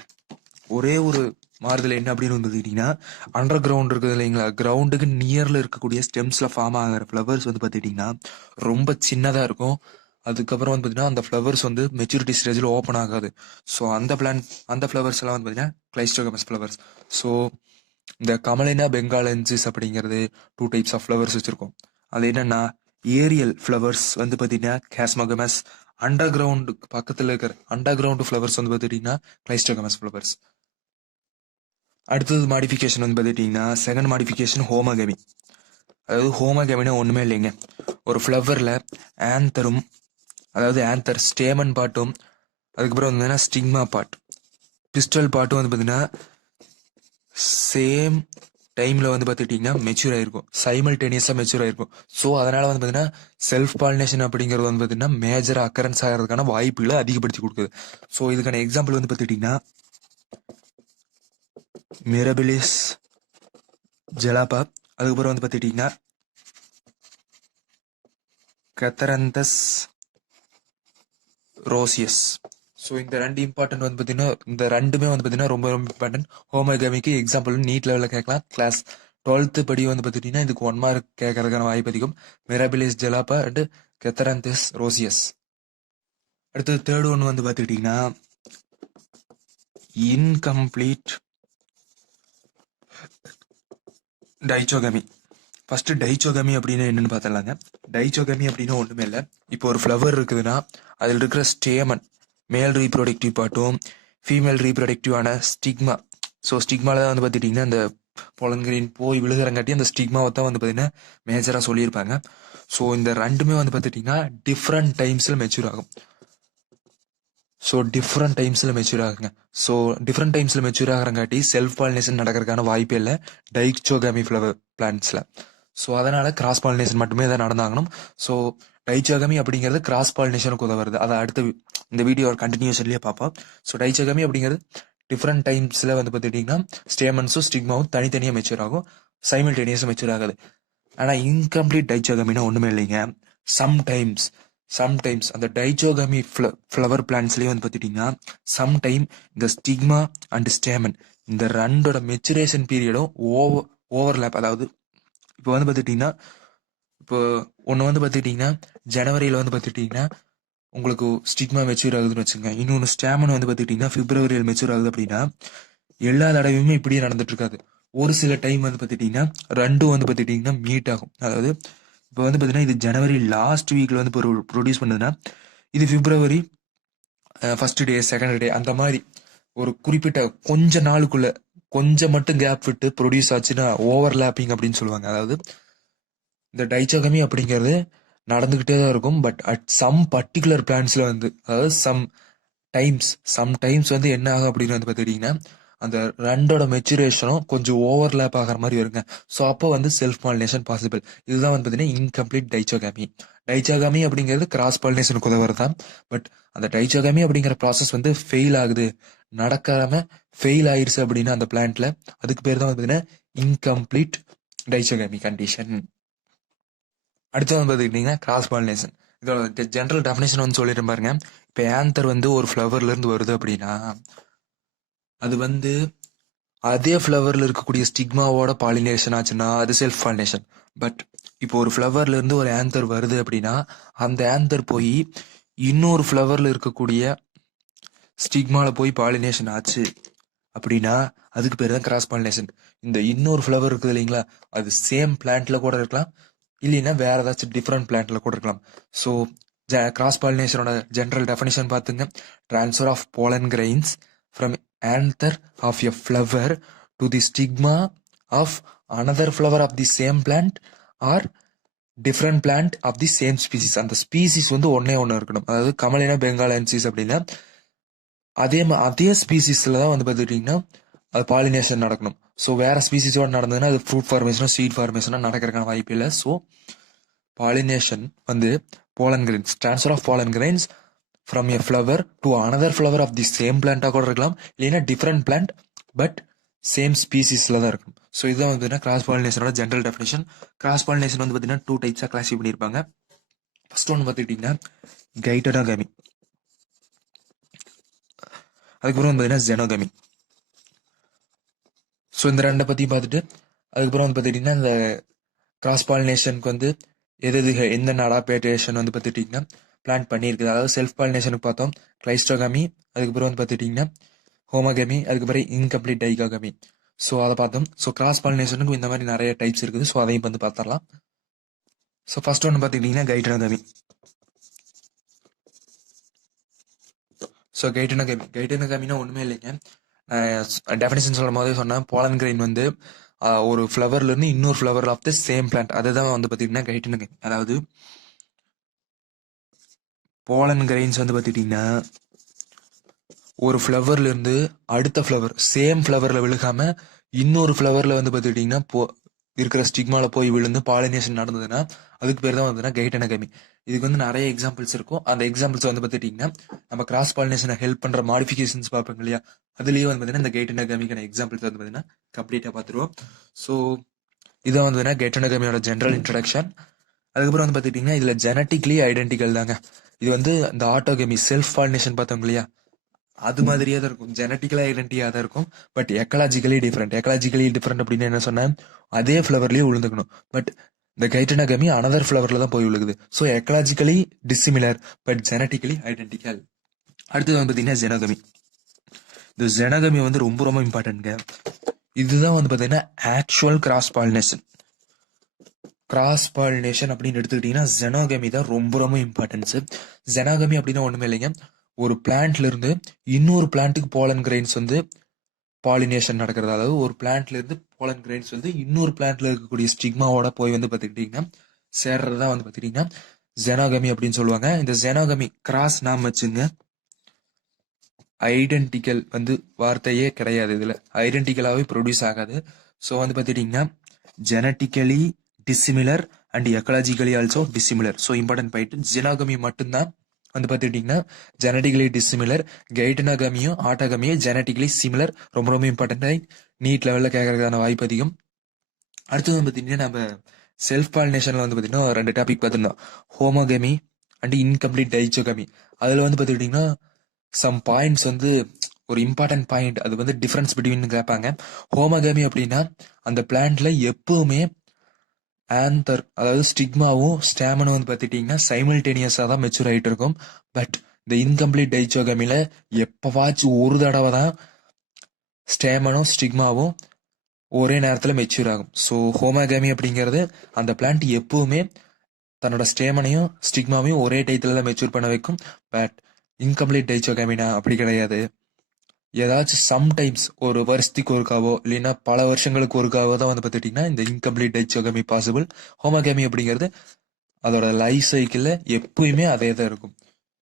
ஒரே ஒரு மாறுதல் என்ன அப்படின்னு வந்து பார்த்துக்கிட்டிங்கன்னா அண்டர் கிரவுண்ட் இருக்குது இல்லைங்களா, கிரவுண்டுக்கு நியரில் இருக்கக்கூடிய ஸ்டெம்ஸில் ஃபார்ம் ஆகிற ஃப்ளவர்ஸ் வந்து பார்த்துக்கிட்டிங்கன்னா ரொம்ப சின்னதாக இருக்கும். அதுக்கப்புறம் வந்து பார்த்தீங்கன்னா அந்த ஃப்ளவர்ஸ் வந்து மெச்சூரிட்டி ஸ்டேஜில் ஓப்பன் ஆகாது. ஸோ அந்த ஃப்ளவர்ஸ் எல்லாம் வந்து பார்த்தீங்கன்னா கிளைஸ்டோகமஸ் ஃப்ளவர்ஸ். ஸோ இந்த கமலினா பெங்காலென்சிஸ் அப்படிங்கிறது 2 டைப்ஸ் ஆஃப் ஃப்ளவர்ஸ் வச்சுருக்கோம். அது என்னென்னா ஏரியல் ஃப்ளவர்ஸ் வந்து பார்த்தீங்கன்னா கேஸ்மோகமஸ், அண்டர் கிரவுண்டுக்கு பக்கத்தில் இருக்கிற அண்டர் கிரவுண்ட் ஃப்ளவர்ஸ் வந்து பார்த்துட்டிங்கன்னா கிளைஸ்டோகமஸ் ஃப்ளவர்ஸ். அடுத்தது மாடிஃபிகேஷன் வந்து பார்த்துட்டிங்கன்னா செகண்ட் மாடிஃபிகேஷன் ஹோமோகமி. அதாவது ஹோமோகமினா ஒன்றுமே இல்லைங்க, ஒரு ஃப்ளவரில் ஆந்தரும், அதாவது ஆந்தர் ஸ்டேமன் பாட்டும், அதுக்கப்புறம் வந்து ஸ்டிக்மா பார்ட், பிஸ்டல் பாட்டும் வந்து பார்த்தீங்கன்னா சேம் டைமில் வந்து பார்த்துக்கிட்டிங்கன்னா மெச்சூர் ஆகிருக்கும், சைமல்டேனியஸாக மெச்சூர் ஆகிருக்கும். ஸோ அதனால் வந்து பார்த்தீங்கன்னா செல்ஃப் பாலினேஷன் அப்படிங்கிறது வந்து பார்த்தீங்கன்னா மேஜர் அக்கரன்ஸ் ஆகிறதுக்கான வாய்ப்புகளை அதிகப்படுத்தி கொடுக்குது. ஸோ இதுக்கான எக்ஸாம்பிள் வந்து பார்த்துக்கிட்டிங்கன்னா மிரபிலிஸ் ஜெலாப்பா, அதுக்கப்புறம் வந்து பார்த்துக்கிட்டிங்கன்னா கத்தரந்தஸ் ரோசியஸ். ஸோ இந்த ரெண்டு இம்பார்ட்டன்ட் வந்து பார்த்தீங்கன்னா இந்த ரெண்டுமே வந்து பார்த்தீங்கன்னா ரொம்ப ரொம்ப இம்பார்ட்டன்ட். ஹோமோகமிக்கு எக்ஸாம்பிள் நீட் லெவலில் கேட்கலாம், கிளாஸ் 12th படி வந்து பார்த்துட்டிங்கன்னா இதுக்கு 1 மார்க் கேட்கறதுக்கான வாய்ப்பு அதிகம். Mirabilis jalapa and Catharanthus roseus. அடுத்தது தேர்ட் ஒன்று வந்து பார்த்துக்கிட்டிங்கன்னா இன்கம்ப்ளீட் டைச்சோகமி. ஃபர்ஸ்ட் டைச்சோகமி அப்படின்னு என்னன்னு பார்த்துடலாங்க. டைச்சோகமி அப்படின்னு ஒன்றுமே இல்லை, இப்போ ஒரு ஃப்ளவர் இருக்குதுன்னா அதில் இருக்கிற ஸ்டேமன் மேல் ரீப்ரொடக்டிவ் பார்ட்டும் ஃபீமேல் ரீப்ரொடக்டிவான ஸ்டிக்மா. ஸோ ஸ்டிக்மாவில் தான் வந்து பார்த்துட்டிங்கன்னா அந்த பொலன்கிரீன் போய் விழுகிறங்காட்டி அந்த ஸ்டிக்மாவை தான் வந்து பார்த்திங்கன்னா மேஜராக சொல்லியிருப்பாங்க. ஸோ இந்த ரெண்டுமே வந்து பார்த்துட்டிங்கன்னா டிஃப்ரெண்ட் டைம்ஸில் மெச்சூர் ஆகும். ஸோ டிஃப்ரெண்ட் டைம்ஸில் மெச்சூர் ஆகுங்க. ஸோ டிஃப்ரெண்ட் டைம்ஸில் மெச்சூர் ஆகிறங்காட்டி செல்ஃப் பாலினேஷன் நடக்கிறதுக்கான வாய்ப்பே இல்லை டைச்சோகமி ஃப்ளவர் பிளான்ட்ஸில். ஸோ அதனால் கிராஸ் பாலினேஷன் மட்டுமே தான் நடந்தாகணும். ஸோ டைச்சோகமி அப்படிங்கிறது கிராஸ் பாலினேஷனுக்கு உதவுறது, அதை அடுத்த இந்த வீடியோ கண்டினியூஷன்லேயே பார்ப்போம். ஸோ டைச்சோகமி அப்படிங்கிறது டிஃப்ரெண்ட் டைம்ஸில் வந்து பார்த்துட்டிங்கன்னா ஸ்டேமன்ஸும் ஸ்டிக்மாவும் தனித்தனியாக மெச்சூர் ஆகும், சைமல்டேனியஸாக மெச்சூர் ஆகுது. ஆனால் இன்கம்ப்ளீட் டைச்சோகமினா ஒன்றுமே இல்லைங்க. சம்டைம்ஸ் அந்த டைச்சோகமி ஃப்ளவர் பிளான்ட்ஸ்லேயே வந்து பார்த்துட்டிங்கன்னா சம்டைம் இந்த ஸ்டிக்மா அண்ட் ஸ்டேமன் இந்த ரெண்டோட மெச்சுரேஷன் பீரியடும் ஓவர்லேப். அதாவது இப்போ வந்து பார்த்துட்டிங்கன்னா இப்போ ஒன்று வந்து பார்த்துக்கிட்டிங்கன்னா ஜனவரியில் வந்து பார்த்துக்கிட்டிங்கன்னா உங்களுக்கு ஸ்டிக்மா மெச்சூர் ஆகுதுன்னு வச்சுங்க, இன்னொன்று ஸ்டேமன் வந்து பார்த்துக்கிட்டிங்கன்னா பிப்ரவரியில் மெச்சூர் ஆகுது. அப்படின்னா எல்லா தடவையுமே இப்படியே நடந்துட்டு இருக்காது. ஒரு சில டைம் வந்து பார்த்துட்டிங்கன்னா ரெண்டும் வந்து பார்த்துக்கிட்டிங்கன்னா மீட் ஆகும். அதாவது இப்போ வந்து பார்த்தீங்கன்னா இது ஜனவரி லாஸ்ட் வீக்கில் வந்து ப்ரொடியூஸ் பண்ணுதுன்னா இது பிப்ரவரி ஃபர்ஸ்ட் டே செகண்ட் டே அந்த மாதிரி ஒரு குறிப்பிட்ட கொஞ்ச நாளுக்குள்ள கொஞ்சம் மட்டும் கேப் விட்டு ப்ரொடியூஸ் ஆச்சுன்னா ஓவர்லேப்பிங் அப்படின்னு சொல்லுவாங்க. அதாவது இந்த டைச்சோகமி அப்படிங்கிறது நடந்துக்கிட்டே தான் இருக்கும். பட் அட் சம் பர்டிகுலர் பிளான்ஸ்ல வந்து அதாவது சம்டைம்ஸ் வந்து என்ன ஆகும் அப்படின்னு வந்து பார்த்துக்கிட்டிங்கன்னா அந்த ரெண்டோட மெச்சுரேஷனும் கொஞ்சம் ஓவர்லேப் ஆகிற மாதிரி வருங்க. ஸோ அப்போ வந்து செல்ஃப் பாலினேஷன் பாசிபிள். இதுதான் வந்து பார்த்தீங்கன்னா இன்கம்ப்ளீட் டைச்சோகமி அப்படிங்கிறது கிராஸ் பாலினேஷனுக்கு உதவுறது தான். பட் அந்த டைச்சோகமி அப்படிங்கிற ப்ராசஸ் வந்து ஃபெயில் ஆகுது, நடக்காம ஃபெயில் ஆயிடுச்சு அப்படின்னா அந்த பிளான்ட்ல அதுக்கு பேர் தான் வந்து பார்த்தீங்கன்னா இன்கம்ப்ளீட் டைச்சோகமி கண்டிஷன். அடுத்தது வந்து பார்த்துக்கிட்டிங்கன்னா கிராஸ் பாலினேஷன். இதோட ஜென்ரல் டெஃபினேஷன் வந்து சொல்லிட்டு பாருங்க. இப்போ ஆந்தர் வந்து ஒரு ஃப்ளவர்லேருந்து வருது அப்படின்னா அது வந்து அதே ஃப்ளவரில் இருக்கக்கூடிய ஸ்டிக்மாவோட பாலினேஷன் ஆச்சுன்னா அது செல்ஃப் பாலினேஷன். பட் இப்போ ஒரு ஃப்ளவர்லேருந்து ஒரு ஆந்தர் வருது அப்படின்னா அந்த ஆந்தர் போய் இன்னொரு ஃப்ளவரில் இருக்கக்கூடிய ஸ்டிக்மாவில் போய் பாலினேஷன் ஆச்சு அப்படின்னா அதுக்கு பேர் தான் கிராஸ் பாலினேஷன். இந்த இன்னொரு ஃப்ளவர் இருக்குது இல்லைங்களா, அது சேம் பிளான்ட்ல கூட இருக்கலாம், இல்லைன்னா வேற ஏதாச்சும் டிஃப்ரெண்ட் பிளான்ட்ல கூட இருக்கலாம். ஸோ கிராஸ் பாலினேஷனோட ஜென்ரல் டெஃபினிஷன் பார்த்துங்க. Transfer of pollen grains from anther of a flower to the stigma of another flower of the same plant or different plant of the same species. அந்த species வந்து ஒன்னே ஒன்று இருக்கணும். அதாவது கமலினா பெங்காலன்சிஸ் அப்படின்னா அதே ஸ்பீசிஸ்ல தான் வந்து பார்த்துக்கிட்டிங்கன்னா அது பாலினேஷன் நடக்கணும். ஸோ வேற ஸ்பீசிஸோட நடந்ததுன்னா அது ஃப்ரூட் ஃபார்மேஷனோ சீட் ஃபார்மேஷனோ நடக்கிறதுக்கான வாய்ப்பு இல்லை. ஸோ பாலினேஷன் வந்து pollen grains, transfer of pollen grains from a flower to another flower of the same பிளான்ட்டாக கூட இருக்கலாம், இல்லைன்னா டிஃப்ரெண்ட் பிளான்ட் பட் சேம் ஸ்பீசிஸில் தான் இருக்கும். ஸோ இதுதான் வந்து கிராஸ் பாலினேஷனோட ஜென்ரல் டெஃபினேஷன். கிராஸ் பாலினேஷன் வந்து பார்த்தீங்கன்னா 2 டைப்ஸாக கிளாஸிஃபை பண்ணியிருப்பாங்க. ஃபர்ஸ்ட் ஒன்று பார்த்துக்கிட்டிங்கன்னா கைட்டனாகமி, அதுக்கப்புறம் வந்து பார்த்தீங்கன்னா ஜெனோகமி. ஸோ இந்த ரெண்டை பற்றி பார்த்துட்டு அதுக்கப்புறம் வந்து பார்த்துக்கிட்டிங்கன்னா இந்த கிராஸ் பாலினேஷனுக்கு வந்து எந்த அடாப்டேஷன் வந்து பார்த்துட்டிங்கன்னா பிளான் பண்ணியிருக்குது. அதாவது செல்ஃப் பாலினேஷனுக்கு பார்த்தோம் கிளைஸ்டோகமி, அதுக்கப்புறம் வந்து பார்த்துட்டிங்கன்னா ஹோமோகமி, அதுக்கப்புறம் இன்கம்ப்ளீட் டைகாகமி. ஸோ அதை பார்த்தோம். ஸோ கிராஸ் பாலினேஷனுக்கு இந்த மாதிரி நிறைய டைப்ஸ் இருக்குது. ஸோ அதையும் வந்து பார்த்துடலாம். ஸோ ஃபர்ஸ்ட் ஒன்று பார்த்துக்கிட்டிங்கன்னா கைட்டனோகமி. ஸோ கைட்டனோகமினா ஒன்றுமே இல்லைங்க. டெஃபினேஷன் சொல்லும் போதே சொன்னேன், போலன் கிரெயின் வந்து ஒரு ஃப்ளவர்ல இருந்து இன்னொரு flower of the same plant, அதுதான் வந்து பார்த்தீங்கன்னா கைட்டனோகமி. அதாவது போலன் கிரெயின்ஸ் வந்து பார்த்துக்கிட்டிங்கன்னா ஒரு ஃப்ளவர்ல இருந்து அடுத்த ஃப்ளவர் சேம் ஃப்ளவர்ல விழுகாம இன்னொரு ஃப்ளவர்ல வந்து பார்த்துக்கிட்டிங்கன்னா இருக்கிற ஸ்டிக்மால போய் விழுந்து பாலினேஷன் நடந்ததுன்னா அதுக்கு பேர் தான் வந்து கைட்டனோகமி. இதுக்கு வந்து நிறைய எக்ஸாம்பிள்ஸ் இருக்கும். அந்த எக்ஸாம்பிள்ஸ் வந்து பார்த்துட்டிங்கன்னா நம்ம கிராஸ் பாலினேஷனை ஹெல்ப் பண்ற மாடிஃபிகேஷன்ஸ் பார்ப்போம் இல்லையா, அதுலேயே வந்து பார்த்தீங்கன்னா இந்த கைட்டனோகமிக்கான எக்ஸாம்பிள்ஸ் வந்து பார்த்தீங்கன்னா கம்ப்ளீட்டாக பார்த்துருவோம். ஸோ இதான் வந்து கைட்டனோகமியோட ஜென்ரல் இன்ட்ரடக்ஷன். அதுக்கப்புறம் வந்து பார்த்துக்கிட்டிங்கன்னா இதில் ஜெனட்டிக்லி ஐடென்டிக்கல் தாங்க. இது வந்து இந்த ஆட்டோகமி செல்ஃப் பாலினேஷன் பார்த்தோம் இல்லையா, அது மாதிரியே தான் இருக்கும், ஜெனட்டிக்கலா ஐடென்டிட்டியாக தான் இருக்கும். பட் எக்கலாஜிக்கலி டிஃப்ரெண்ட் அப்படின்னு என்ன சொன்னேன், அதே ஃப்ளவர்லேயே விழுந்துக்கணும். பட் இந்த கைட்டனோகமி another ஃப்ளவர்ல தான் போய் விழுகுது. So ecologically dissimilar but genetically identical. அடுத்தது வந்து பார்த்தீங்கன்னா ஜெனோகமி. இந்த ஜெனோகமி வந்து ரொம்ப ரொம்ப இம்பார்ட்டன்ட்ங்க. இதுதான் வந்து பார்த்தீங்கன்னா actual cross pollination. Cross pollination அப்படின்னு எடுத்துக்கிட்டீங்கன்னா ஜெனோகமி தான் ரொம்ப ரொம்ப இம்பார்ட்டன்ஸ். ஜெனோகமி அப்படின்னா ஒண்ணுமே இல்லைங்க, ஒரு பிளான்ட்ல இருந்து இன்னொரு பிளான்ட்டுக்கு போலன் கிரெயின்ஸ் வந்து பாலினேஷன் நடக்கிறது. அதாவது ஒரு பிளான்ட்ல இருந்து போலன் கிரெயின்ஸ் வந்து இன்னொரு பிளான்ட்ல இருக்கக்கூடிய ஸ்டிக்மாவோட போய் வந்து பார்த்துக்கிட்டீங்கன்னா சேர்றதுதான் வந்து பார்த்துக்கிட்டீங்கன்னா ஜெனோகமி அப்படின்னு சொல்லுவாங்க. இந்த ஜெனோகமி கிராஸ் நாம் வச்சுங்க, ஐடென்டிக்கல் வந்து வார்த்தையே கிடையாது, இதுல ஐடென்டிக்கலாவே ப்ரொடியூஸ் ஆகாது. ஸோ வந்து பார்த்துக்கிட்டீங்கன்னா genetically dissimilar and ecologically also dissimilar. So important point, xenogamy மட்டும்தான் வந்து பார்த்துக்கிட்டிங்கன்னா ஜெனட்டிக்கலி டிசிமிலர். கைட்டனோகமியும் ஆட்டோகமியும் ஜெனட்டிக்கலி சிமிலர். ரொம்ப ரொம்ப இம்பார்ட்டன்ட், நீட் லெவலில் கேட்கறதுக்கான வாய்ப்பு அதிகம். அடுத்தது வந்து பார்த்தீங்கன்னா நம்ம செல்ஃப் பாலினேஷன்ல வந்து பார்த்தீங்கன்னா 2 டாபிக் பார்த்துருந்தோம், ஹோமோகமி அண்ட் இன்கம்ப்ளீட் டைச்சோகமி. அதில் வந்து பார்த்துக்கிட்டிங்கன்னா சம் பாயிண்ட்ஸ் வந்து ஒரு இம்பார்ட்டன்ட் பாயிண்ட், அது வந்து டிஃபரன்ஸ் பிட்வீன் கேட்பாங்க. ஹோமோகமி அப்படின்னா அந்த பிளான்ட்ல எப்பவுமே ஆந்தர் அதாவது ஸ்டிக்மாவும் ஸ்டாமனும் வந்து பார்த்துட்டிங்கன்னா சைமல்டேனியஸாக தான் மெச்சூர் ஆகிட்டு இருக்கும். பட் இந்த இன்கம்ப்ளீட் டைச்சோகமியில் எப்போவாச்சும் ஒரு தடவை தான் ஸ்டாமனும் ஸ்டிக்மாவும் ஒரே நேரத்தில் மெச்சூர் ஆகும். ஸோ ஹோமோகமி அப்படிங்கிறது அந்த பிளான்ட் எப்பவுமே தன்னோட ஸ்டேமனையும் ஸ்டிக்மாவையும் ஒரே டைத்தில் தான் மெச்சூர் பண்ண வைக்கும். பட் இன்கம்ப்ளீட் டைச்சோகமினா அப்படி கிடையாது. ஏதாச்சும் சம்டைம்ஸ் ஒரு வருஷத்துக்கு ஒருக்காவோ இல்லைன்னா பல வருஷங்களுக்கு ஒருக்காவோ தான் வந்து பார்த்துட்டிங்கன்னா இந்த இன்கம்ப்ளீட் டைச்சோகமி பாசிபிள். ஹோமோகமி அப்படிங்கிறது அதோட லைஃப் சைக்கிளில் எப்பயுமே அதே தான் இருக்கும்.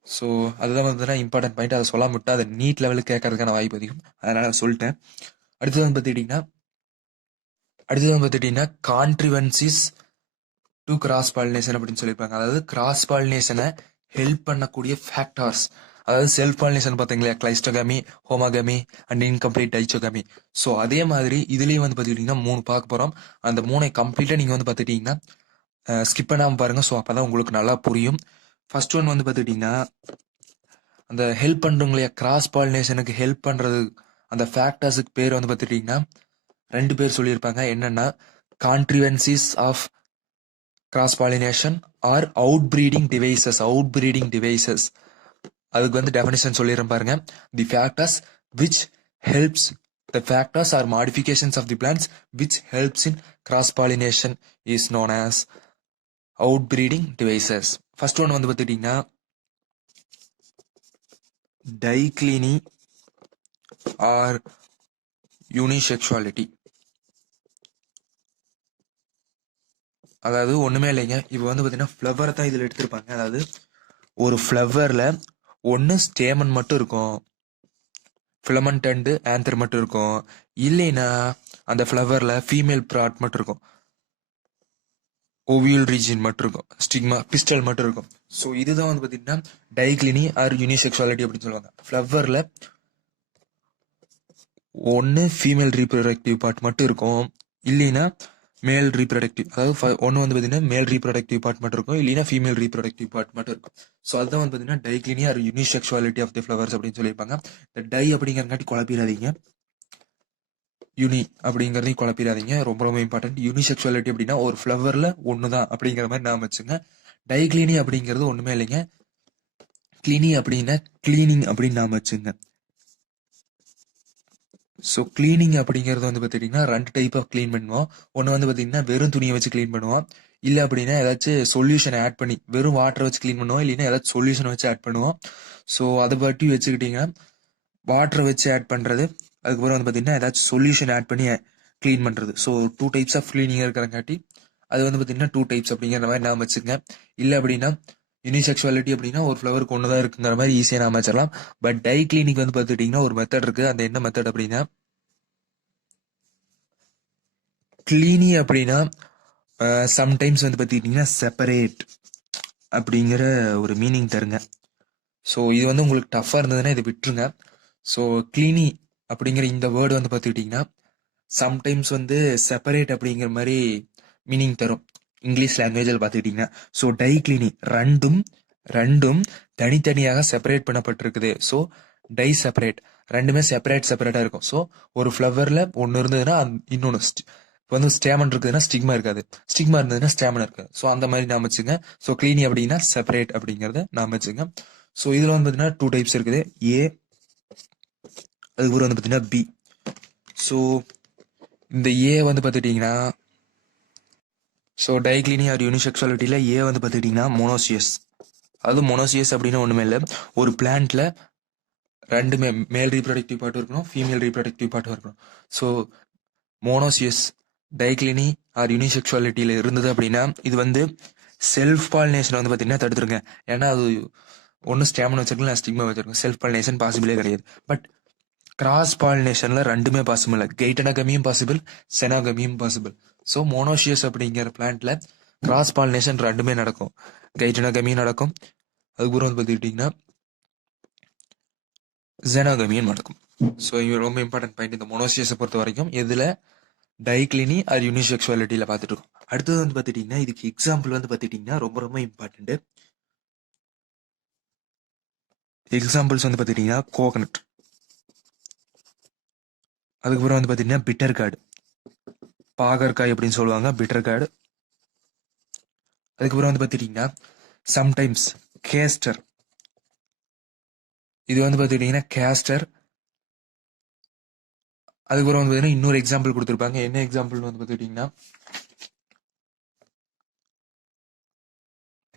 ஸோ அதுதான் வந்து இம்பார்ட்டன்ட் பாயிண்ட். அதை சொல்ல மட்டும் அதை நீட் லெவலுக்கு கேட்கறதுக்கான வாய்ப்பு அதிகம், அதனால சொல்லிட்டேன். அடுத்தது வந்து பார்த்துட்டிங்கன்னா கான்ட்ரிவன்சிஸ் டு கிராஸ் பாலினேஷன் அப்படின்னு சொல்லியிருப்பாங்க. அதாவது கிராஸ் பாலினேஷனை ஹெல்ப் பண்ணக்கூடிய ஃபேக்டர்ஸ். அதாவது செல்ஃப் பாலினேஷன் பார்த்தீங்களா, கிளைஸ்டோகமி, ஹோமோகமி அண்ட் இன்கம்ப்ளீட் டைச்சோகமி. ஸோ அதே மாதிரி இதுலேயும் வந்து பார்த்துக்கிட்டிங்கன்னா 3 பார்க்க போகிறோம். அந்த 3 கம்ப்ளீட்டாக நீங்கள் வந்து பார்த்துட்டிங்கன்னா ஸ்கிப் பண்ணாமல் பாருங்கள். ஸோ அப்போ தான் உங்களுக்கு நல்லா புரியும். ஃபர்ஸ்ட் ஒன் வந்து பார்த்துக்கிட்டிங்கன்னா அந்த ஹெல்ப் பண்ணுறவங்களையா கிராஸ் பாலினேஷனுக்கு ஹெல்ப் பண்ணுறது அந்த ஃபேக்டர்ஸுக்கு பேர் வந்து பார்த்துட்டிங்கன்னா 2 பேர் சொல்லியிருப்பாங்க. என்னென்னா contrivances of cross pollination or outbreeding devices. அதுக்கு வந்து டெஃபினிஷன் சொல்லிடுறேன் பாருங்க. The factors which helps the factors or modifications of the plants which helps in cross pollination is known as out breeding devices. First one வந்து பார்த்துக்கிட்டிங்கன்னா டைக்ளினி R யூனிசெக்சுவாலிட்டி. அதாவது ஒன்றுமே இல்லைங்க, இப்போ வந்து பார்த்தீங்கன்னா ஃப்ளவரை தான் இதில் எடுத்திருப்பாங்க. அதாவது ஒரு ஃப்ளவரில் ஒன்று ஸ்டேமன் மட்டும் இருக்கும், ஃபிலமெண்ட் அண்டு ஆந்தர் மட்டும் இருக்கும், இல்லைன்னா அந்த ஃப்ளவரில் ஃபீமேல் ப்ராட் மட்டும் இருக்கும், ஓவியல் ரீஜன் மட்டும் இருக்கும், ஸ்டிக்மா பிஸ்டல் மட்டும் இருக்கும். ஸோ இதுதான் வந்து பார்த்தீங்கன்னா டைக்ளினி ஆர் யூனிசெக்சுவாலிட்டி அப்படின்னு சொல்லுவாங்க. ஃப்ளவரில் ஒன்று ஃபீமேல் ரீப்ரொடக்டிவ் பார்ட் மட்டும் இருக்கும், இல்லைன்னா மேல் ரீப்ரொடக்டிவ், அதாவது ஒன்று வந்து பார்த்தீங்கன்னா மேல் ரீப்ரொடக்டிவ் பார்ட் மட்டும் இருக்கும், இல்லைன்னா ஃபீமேல் ரீப்ரொடக்டிவ் பார்ட் மட்டும் இருக்கும். ஸோ அதுதான் வந்து பார்த்தீங்கன்னா டைக்ளினி ஆர் யூனிசெக்சுவாலிட்டி ஆஃப் தி ஃப்ளவர்ஸ் அப்படின்னு சொல்லியிருப்பாங்க. இந்த டை அப்படிங்கிறங்காட்டி குழப்பிடாதீங்க, யூனி அப்படிங்கிறதையும் குழப்பிடாதீங்க, ரொம்ப ரொம்ப இம்பார்ட்டன்ட். யூனிசெக்சுவாலிட்டி அப்படின்னா ஒரு ஃப்ளவரில் ஒன்று தான் அப்படிங்கிற மாதிரி நான் வச்சுங்க. டைக்ளினி அப்படிங்கிறது ஒன்றுமே இல்லைங்க, கிளினி அப்படின்னா கிளீனிங் அப்படின்னு நாம வச்சுங்க. ஸோ கிளீனிங் அப்படிங்கிறது வந்து பார்த்துட்டிங்கன்னா 2 டைப் ஆஃப் க்ளீன் பண்ணுவோம். ஒன்று வந்து பார்த்தீங்கன்னா வெறும் துணியை வச்சு க்ளீன் பண்ணுவோம், இல்லை அப்படின்னா ஏதாச்சும் சொல்யூஷனை ஆட் பண்ணி வெறும் வாட்டரை வச்சு க்ளீன் பண்ணுவோம், இல்லைன்னா ஏதாச்சும் சொல்யூஷனை வச்சு ஆட் பண்ணுவோம். ஸோ அதை பற்றி வச்சுக்கிட்டிங்கன்னா வாட்டரை வச்சு ஆட் பண்ணுறது, அதுக்கப்புறம் வந்து பார்த்தீங்கன்னா ஏதாச்சும் சொல்யூஷன் ஆட் பண்ணி க்ளீன் பண்ணுறது. ஸோ 2 டைப்ஸ் ஆஃப் க்ளீனிங் இருக்கிறங்காட்டி அது வந்து பார்த்தீங்கன்னா 2 டைப்ஸ் அப்படிங்கிற மாதிரி நான் வச்சுக்கங்க. இல்லை அப்படின்னா யூனிசெக்சுவாலிட்டி அப்படின்னா ஒரு ஃப்ளவருக்கு ஒன்று தான் இருக்குங்கிற மாதிரி ஈஸியாக நாம வச்சிடலாம். பட் டை கிளீனிக் வந்து பார்த்துக்கிட்டிங்கன்னா ஒரு மெத்தட் இருக்குது. அந்த என்ன மெத்தட் அப்படின்னா கிளீனி அப்படின்னா சம்டைம்ஸ் வந்து பார்த்துக்கிட்டிங்கன்னா செப்பரேட் அப்படிங்கிற ஒரு மீனிங் தருங்க. ஸோ இது வந்து உங்களுக்கு டஃப்பாக இருந்ததுன்னா இதை விட்டுருங்க. ஸோ கிளீனி அப்படிங்கிற இந்த வேர்டு வந்து பார்த்துக்கிட்டிங்கன்னா சம்டைம்ஸ் வந்து செப்பரேட் அப்படிங்கிற மாதிரி மீனிங் தரும் இங்கிலீஷ் லாங்குவேஜில் பார்த்துக்கிட்டிங்கன்னா. ஸோ டை கிளீனி ரெண்டும் தனித்தனியாக செப்பரேட் பண்ணப்பட்டிருக்குது. ஸோ டை செப்பரேட், ரெண்டுமே செப்பரேட்டாக இருக்கும். ஸோ ஒரு ஃப்ளவரில் ஒன்று இருந்ததுன்னா இன்னொன்று, இப்போ வந்து ஸ்டேமன் இருக்குதுன்னா ஸ்டிக்மா இருக்காது, ஸ்டிக்மா இருந்ததுன்னா ஸ்டேமன் இருக்காது. ஸோ அந்த மாதிரி நாம வச்சுங்க. ஸோ கிளீனி அப்படின்னா செப்பரேட் அப்படிங்கிறத நாம வச்சுங்க. ஸோ இதில் வந்து பார்த்தீங்கன்னா 2 டைப்ஸ் இருக்குது, ஏ அதுக்கப்புறம் வந்து பார்த்தீங்கன்னா பி. ஸோ இந்த ஏ வந்து பார்த்துட்டிங்கன்னா ஸோ டைக்ளினி ஆர் யூனிசெக்சுவாலிட்டியில் ஏ வந்து பார்த்துக்கிட்டிங்கன்னா மோனோசியஸ். அது மோனோசியஸ் அப்படின்னு ஒன்றுமே இல்லை, ஒரு பிளான்ட்ல ரெண்டுமே மேல் ரீப்ரொடக்டிவ் பார்ட் இருக்கணும், ஃபீமேல் ரீப்ரொடக்டிவ் பார்ட் இருக்கணும். ஸோ மோனோசியஸ் டைக்ளினி ஆர் யூனிசெக்சுவாலிட்டியில் இருந்தது அப்படின்னா இது வந்து செல்ஃப் பாலினேஷன் வந்து பார்த்தீங்கன்னா தடுத்துருங்க. ஏன்னா அது ஒன்று ஸ்டேமன் வச்சிருக்கலாம், ஸ்டிக்மா வச்சிருக்கோம், செல்ஃப் பாலினேஷன் பாசிபிளே கிடையாது. பட் கிராஸ் பாலினேஷன்ல ரெண்டுமே பாசிபிள், கெய்டனகமியும் பாசிபிள், செனாகமியும் பாசிபிள். ஸோ மோனோசியஸ் அப்படிங்கிற பிளான்ட்ல கிராஸ் பாலினேஷன் ரெண்டுமே நடக்கும், கைட்டனகமியும் நடக்கும், அதுக்கப்புறம் வந்து பார்த்துக்கிட்டிங்கன்னா ஜெனாகமியும் நடக்கும். ஸோ இது ரொம்ப இம்பார்ட்டன்ட் பாயிண்ட் இந்த மோனோசியஸை பொறுத்த வரைக்கும். இதில் டைக்ளினி ஆர் யூனிசெக்சுவாலிட்டியில் பார்த்துட்டு இருக்கோம். அடுத்தது வந்து பார்த்துட்டிங்கன்னா இதுக்கு எக்ஸாம்பிள் வந்து பார்த்துட்டிங்கன்னா ரொம்ப ரொம்ப இம்பார்ட்டன்ட். எக்ஸாம்பிள்ஸ் வந்து பார்த்துட்டிங்கன்னா கோகனட், அதுக்கப்புறம் வந்து பார்த்திங்கன்னா பிட்டர் கார்டு, பாகற்காய் அப்படின்னு சொல்லுவாங்க, பிட்டர் கார்டு. அதுக்கப்புறம் வந்து பார்த்துட்டிங்கன்னா சம்டைம்ஸ் கேஸ்டர், இது வந்து பார்த்துக்கிட்டிங்கன்னா கேஸ்டர். அதுக்கப்புறம் வந்து பார்த்தீங்கன்னா இன்னொரு எக்ஸாம்பிள் கொடுத்துருப்பாங்க, என்ன எக்ஸாம்பிள் வந்து பார்த்துக்கிட்டிங்கன்னா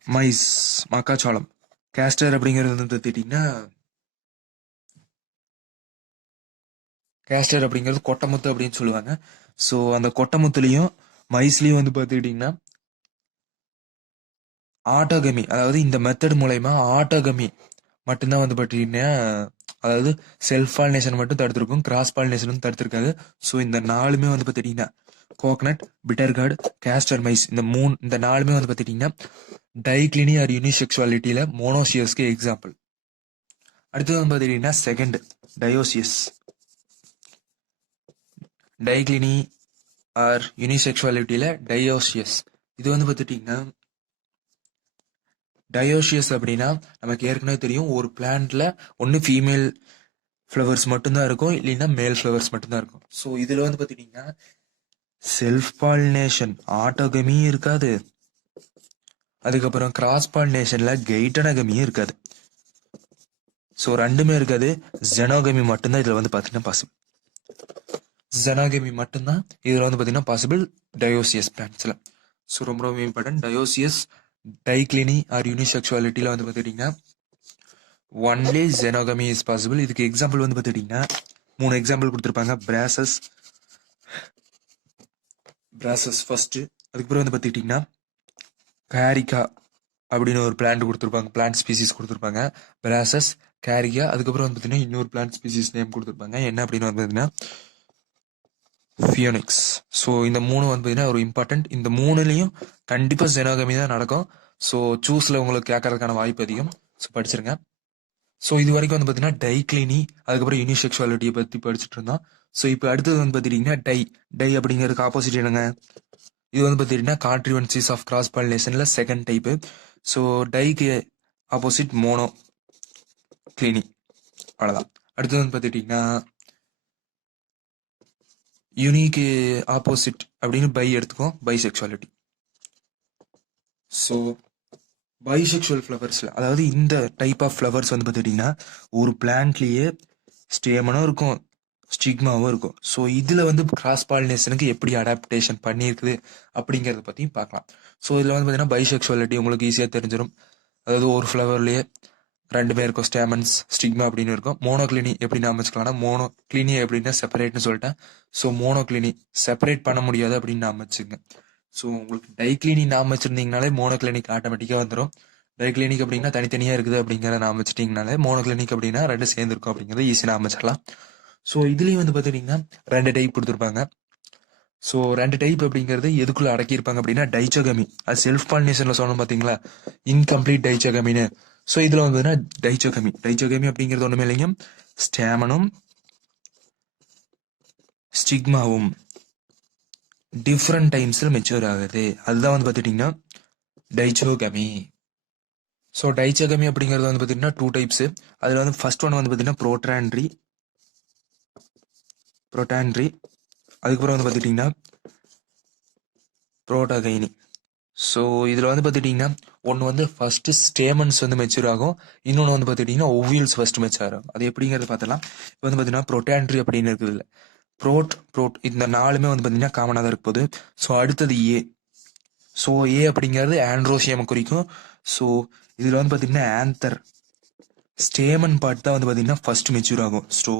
மைஸ், மக்காச்சோளம். கேஸ்டர் அப்படிங்கிறது வந்து பார்த்துக்கிட்டிங்கன்னா கேஸ்டர் அப்படிங்கிறது கொட்டமுத்து அப்படின்னு சொல்லுவாங்க. ஸோ அந்த கொட்டமுத்துலேயும் மைஸ்லேயும் வந்து பார்த்துக்கிட்டிங்கன்னா ஆட்டோகமி, அதாவது இந்த மெத்தட் மூலயமா ஆட்டோகமி மட்டும்தான் வந்து பார்த்தீங்கன்னா, அதாவது செல்ஃப் பாலினேஷன் மட்டும் தடுத்திருக்கும், கிராஸ் பாலினேஷன் தடுத்திருக்காது. ஸோ இந்த 4மே வந்து பார்த்துட்டிங்கன்னா coconut, bitter gourd, castor, maize, இந்த 4மே வந்து பார்த்துட்டிங்கன்னா டைக்ளினி ஆர் யூனிசெக்சுவாலிட்டியில் மோனோசியஸ்க்கு எக்ஸாம்பிள். அடுத்தது வந்து பார்த்துட்டிங்கன்னா செகண்ட் டயோசியஸ். டைக்ளினி ஆர் யூனிசெக்சுவாலிட்டியில் டயோசியஸ், இது வந்து பார்த்துட்டிங்கன்னா டயோசியஸ் அப்படின்னா நமக்கு ஏற்கனவே தெரியும், ஒரு பிளான்ட்ல ஒன்று ஃபீமேல் ஃப்ளவர்ஸ் மட்டும்தான் இருக்கும், இல்லைன்னா மேல் ஃப்ளவர்ஸ் மட்டும்தான் இருக்கும். ஸோ இதில் வந்து பார்த்துட்டிங்கன்னா செல்ஃப் பாலினேஷன் ஆட்டோகமியும் இருக்காது, அதுக்கப்புறம் கிராஸ் பாலினேஷன்ல கெய்டனகமியும் இருக்காது. ஸோ ரெண்டுமே இருக்காது, ஜெனோகமி மட்டும்தான் இதில் வந்து பார்த்தீங்கன்னா பாசிபிள். ஜெனோகமி மட்டும்தான் இதில் வந்து பார்த்தீங்கன்னா பாசிபிள் டயோசியஸ் பிளான்ட்ஸில். ஸோ ரொம்ப ரொம்ப இம்பார்ட்டன்ட். டயோசியஸ் டைக்ளினி ஆர் யூனிசெக்சுவாலிட்டியில் வந்து பார்த்துக்கிட்டிங்கன்னா ஒன்லி ஜெனோகமி இஸ் பாசிபிள். இதுக்கு எக்ஸாம்பிள் வந்து பார்த்துக்கிட்டிங்கன்னா 3 எக்ஸாம்பிள் கொடுத்துருப்பாங்க. பிராசஸ் ஃபர்ஸ்ட், அதுக்கப்புறம் வந்து பார்த்துக்கிட்டிங்கன்னா கேரிகா அப்படின்னு ஒரு பிளான்ட் கொடுத்துருப்பாங்க, பிளான்ட் ஸ்பீசிஸ் கொடுத்துருப்பாங்க. பிராசஸ், கேரிகா, அதுக்கப்புறம் வந்து பார்த்தீங்கன்னா இன்னொரு பிளான்ட் ஸ்பீசிஸ் நேம் கொடுத்துருப்பாங்க. என்ன அப்படின்னு வந்து பார்த்தீங்கன்னா ஃபியோனிக்ஸ். ஸோ இந்த 3 வந்து பார்த்தீங்கன்னா ஒரு இம்பார்ட்டன்ட். இந்த 3லையும் கண்டிப்பாக ஜெனோகமி தான் நடக்கும். ஸோ சூஸில் உங்களுக்கு கேட்கறதுக்கான வாய்ப்பு அதிகம். ஸோ படிச்சிருங்க. ஸோ இது வரைக்கும் வந்து பார்த்தீங்கன்னா டைக்ளினி, அதுக்கப்புறம் யூனிசெக்சுவாலிட்டியை பற்றி படிச்சுட்டு இருந்தோம். ஸோ இப்போ அடுத்தது வந்து பார்த்துட்டிங்கன்னா டை அப்படிங்கிறதுக்கு ஆப்போசிட் என்னங்க? இது வந்து பார்த்துக்கிட்டிங்கன்னா கான்ட்ரிவன்சிஸ் ஆஃப் கிராஸ் பாலினேஷனில் செகண்ட் டைப்பு. ஸோ டைக்கு ஆப்போசிட் மோனோ கிளினி, அவ்வளோதான். அடுத்தது வந்து பார்த்துக்கிட்டிங்கன்னா யூனிக்கு ஆப்போசிட் அப்படின்னு பை எடுத்துக்கோம், பைசெக்சுவாலிட்டி. ஸோ பைசெக்சுவல் ஃப்ளவர்ஸில், அதாவது இந்த டைப் ஆஃப் ஃப்ளவர்ஸ் வந்து பார்த்துக்கிட்டிங்கன்னா ஒரு பிளான்ட்லேயே ஸ்டேமனும் இருக்கும், ஸ்டிக்மாவும் இருக்கும். ஸோ இதில் வந்து கிராஸ் பாலினேஷனுக்கு எப்படி அடாப்டேஷன் பண்ணியிருக்குது அப்படிங்கிறத பற்றியும் பார்க்கலாம். ஸோ இதில் வந்து பார்த்தீங்கன்னா பைசெக்சுவாலிட்டி உங்களுக்கு ஈஸியாக தெரிஞ்சிடும். அதாவது ஒரு ஃப்ளவர்லேயே 2 இருக்கும், ஸ்டேமன்ஸ், ஸ்டிக்மா அப்படின்னு இருக்கும். மோனோக்ளினி எப்படி நான் அமைச்சுக்கலாம்னா, மோனோக்ளினி எப்படின்னா செப்பரேட்னு சொல்லிட்டேன். ஸோ மோனோக்ளினி செப்பரேட் பண்ண முடியாது அப்படின்னு நான் அமைச்சுங்க. ஸோ உங்களுக்கு டைக்ளினி நாம் வச்சிருந்தீங்கனாலே மோனோக்ளினிக் ஆட்டோமேட்டிக்காக வந்துடும். டைக்ளினிக் அப்படின்னா தனித்தனியாக இருக்குது அப்படிங்கிறத நாம் வச்சுட்டிங்கனாலே, மோனோக்ளினிக் அப்படின்னா 2 சேர்ந்துருக்கும் அப்படிங்கிறத ஈஸியாக நான் அமைச்சிடலாம். ஸோ இதுலேயும் வந்து பார்த்துட்டிங்கன்னா 2 டைப் கொடுத்துருப்பாங்க. ஸோ 2 டைப் அப்படிங்கிறது எதுக்குள்ளே அடக்கியிருப்பாங்க அப்படின்னா டைச்சோகமி, அது செல்ஃப் பாலினேஷனில் சொன்னோம் பார்த்தீங்களா, இன்கம்ப்ளீட் டைச்சோகமின்னு. ஸோ இதில் வந்து டைச்சோகமி அப்படிங்கிறது ஒன்றுமே இல்லைங்க, ஸ்டேமனும் ஸ்டிக்மாவும் டிஃப்ரெண்ட் டைம்ஸில் மெச்சூர் ஆகுது, அதுதான் வந்து பார்த்துட்டிங்கன்னா டைச்சோகமி. ஸோ டைச்சோகமி அப்படிங்கிறது வந்து பார்த்தீங்கன்னா 2 டைப்ஸு. அதில் வந்து ஃபர்ஸ்ட் ஒன் வந்து பார்த்தீங்கன்னா புரோட்டான்ட்ரி, அதுக்கப்புறம் வந்து பார்த்துட்டிங்கன்னா புரோட்டோகைனி. ஸோ இதில் வந்து பார்த்துட்டிங்கன்னா ஒன்று வந்து ஃபர்ஸ்ட் ஸ்டேமன்ஸ் வந்து மெச்சூர் ஆகும், இன்னொன்று வந்து பார்த்துட்டிங்கன்னா ஓவியல்ஸ் ஃபர்ஸ்ட் மெச்சூர் ஆகும். அது எப்படிங்கிறது பார்த்தலாம். இப்போ வந்து பார்த்தீங்கன்னா புரோட்டான்ட்ரி அப்படின்னு இருக்குது இல்லை, ப்ரோட் இந்த 4மே வந்து பார்த்தீங்கன்னா காமனாக தான் இருக்க போகுது. ஸோ அடுத்தது ஏ. ஸோ ஏ அப்படிங்கிறது ஆண்ட்ரோசியம் குறிக்கும். ஸோ இதில் வந்து பார்த்தீங்கன்னா ஆந்தர் ஸ்டேமன் பார்ட் தான் வந்து பார்த்தீங்கன்னா ஃபர்ஸ்ட் மெச்சூர் ஆகும். ஸோ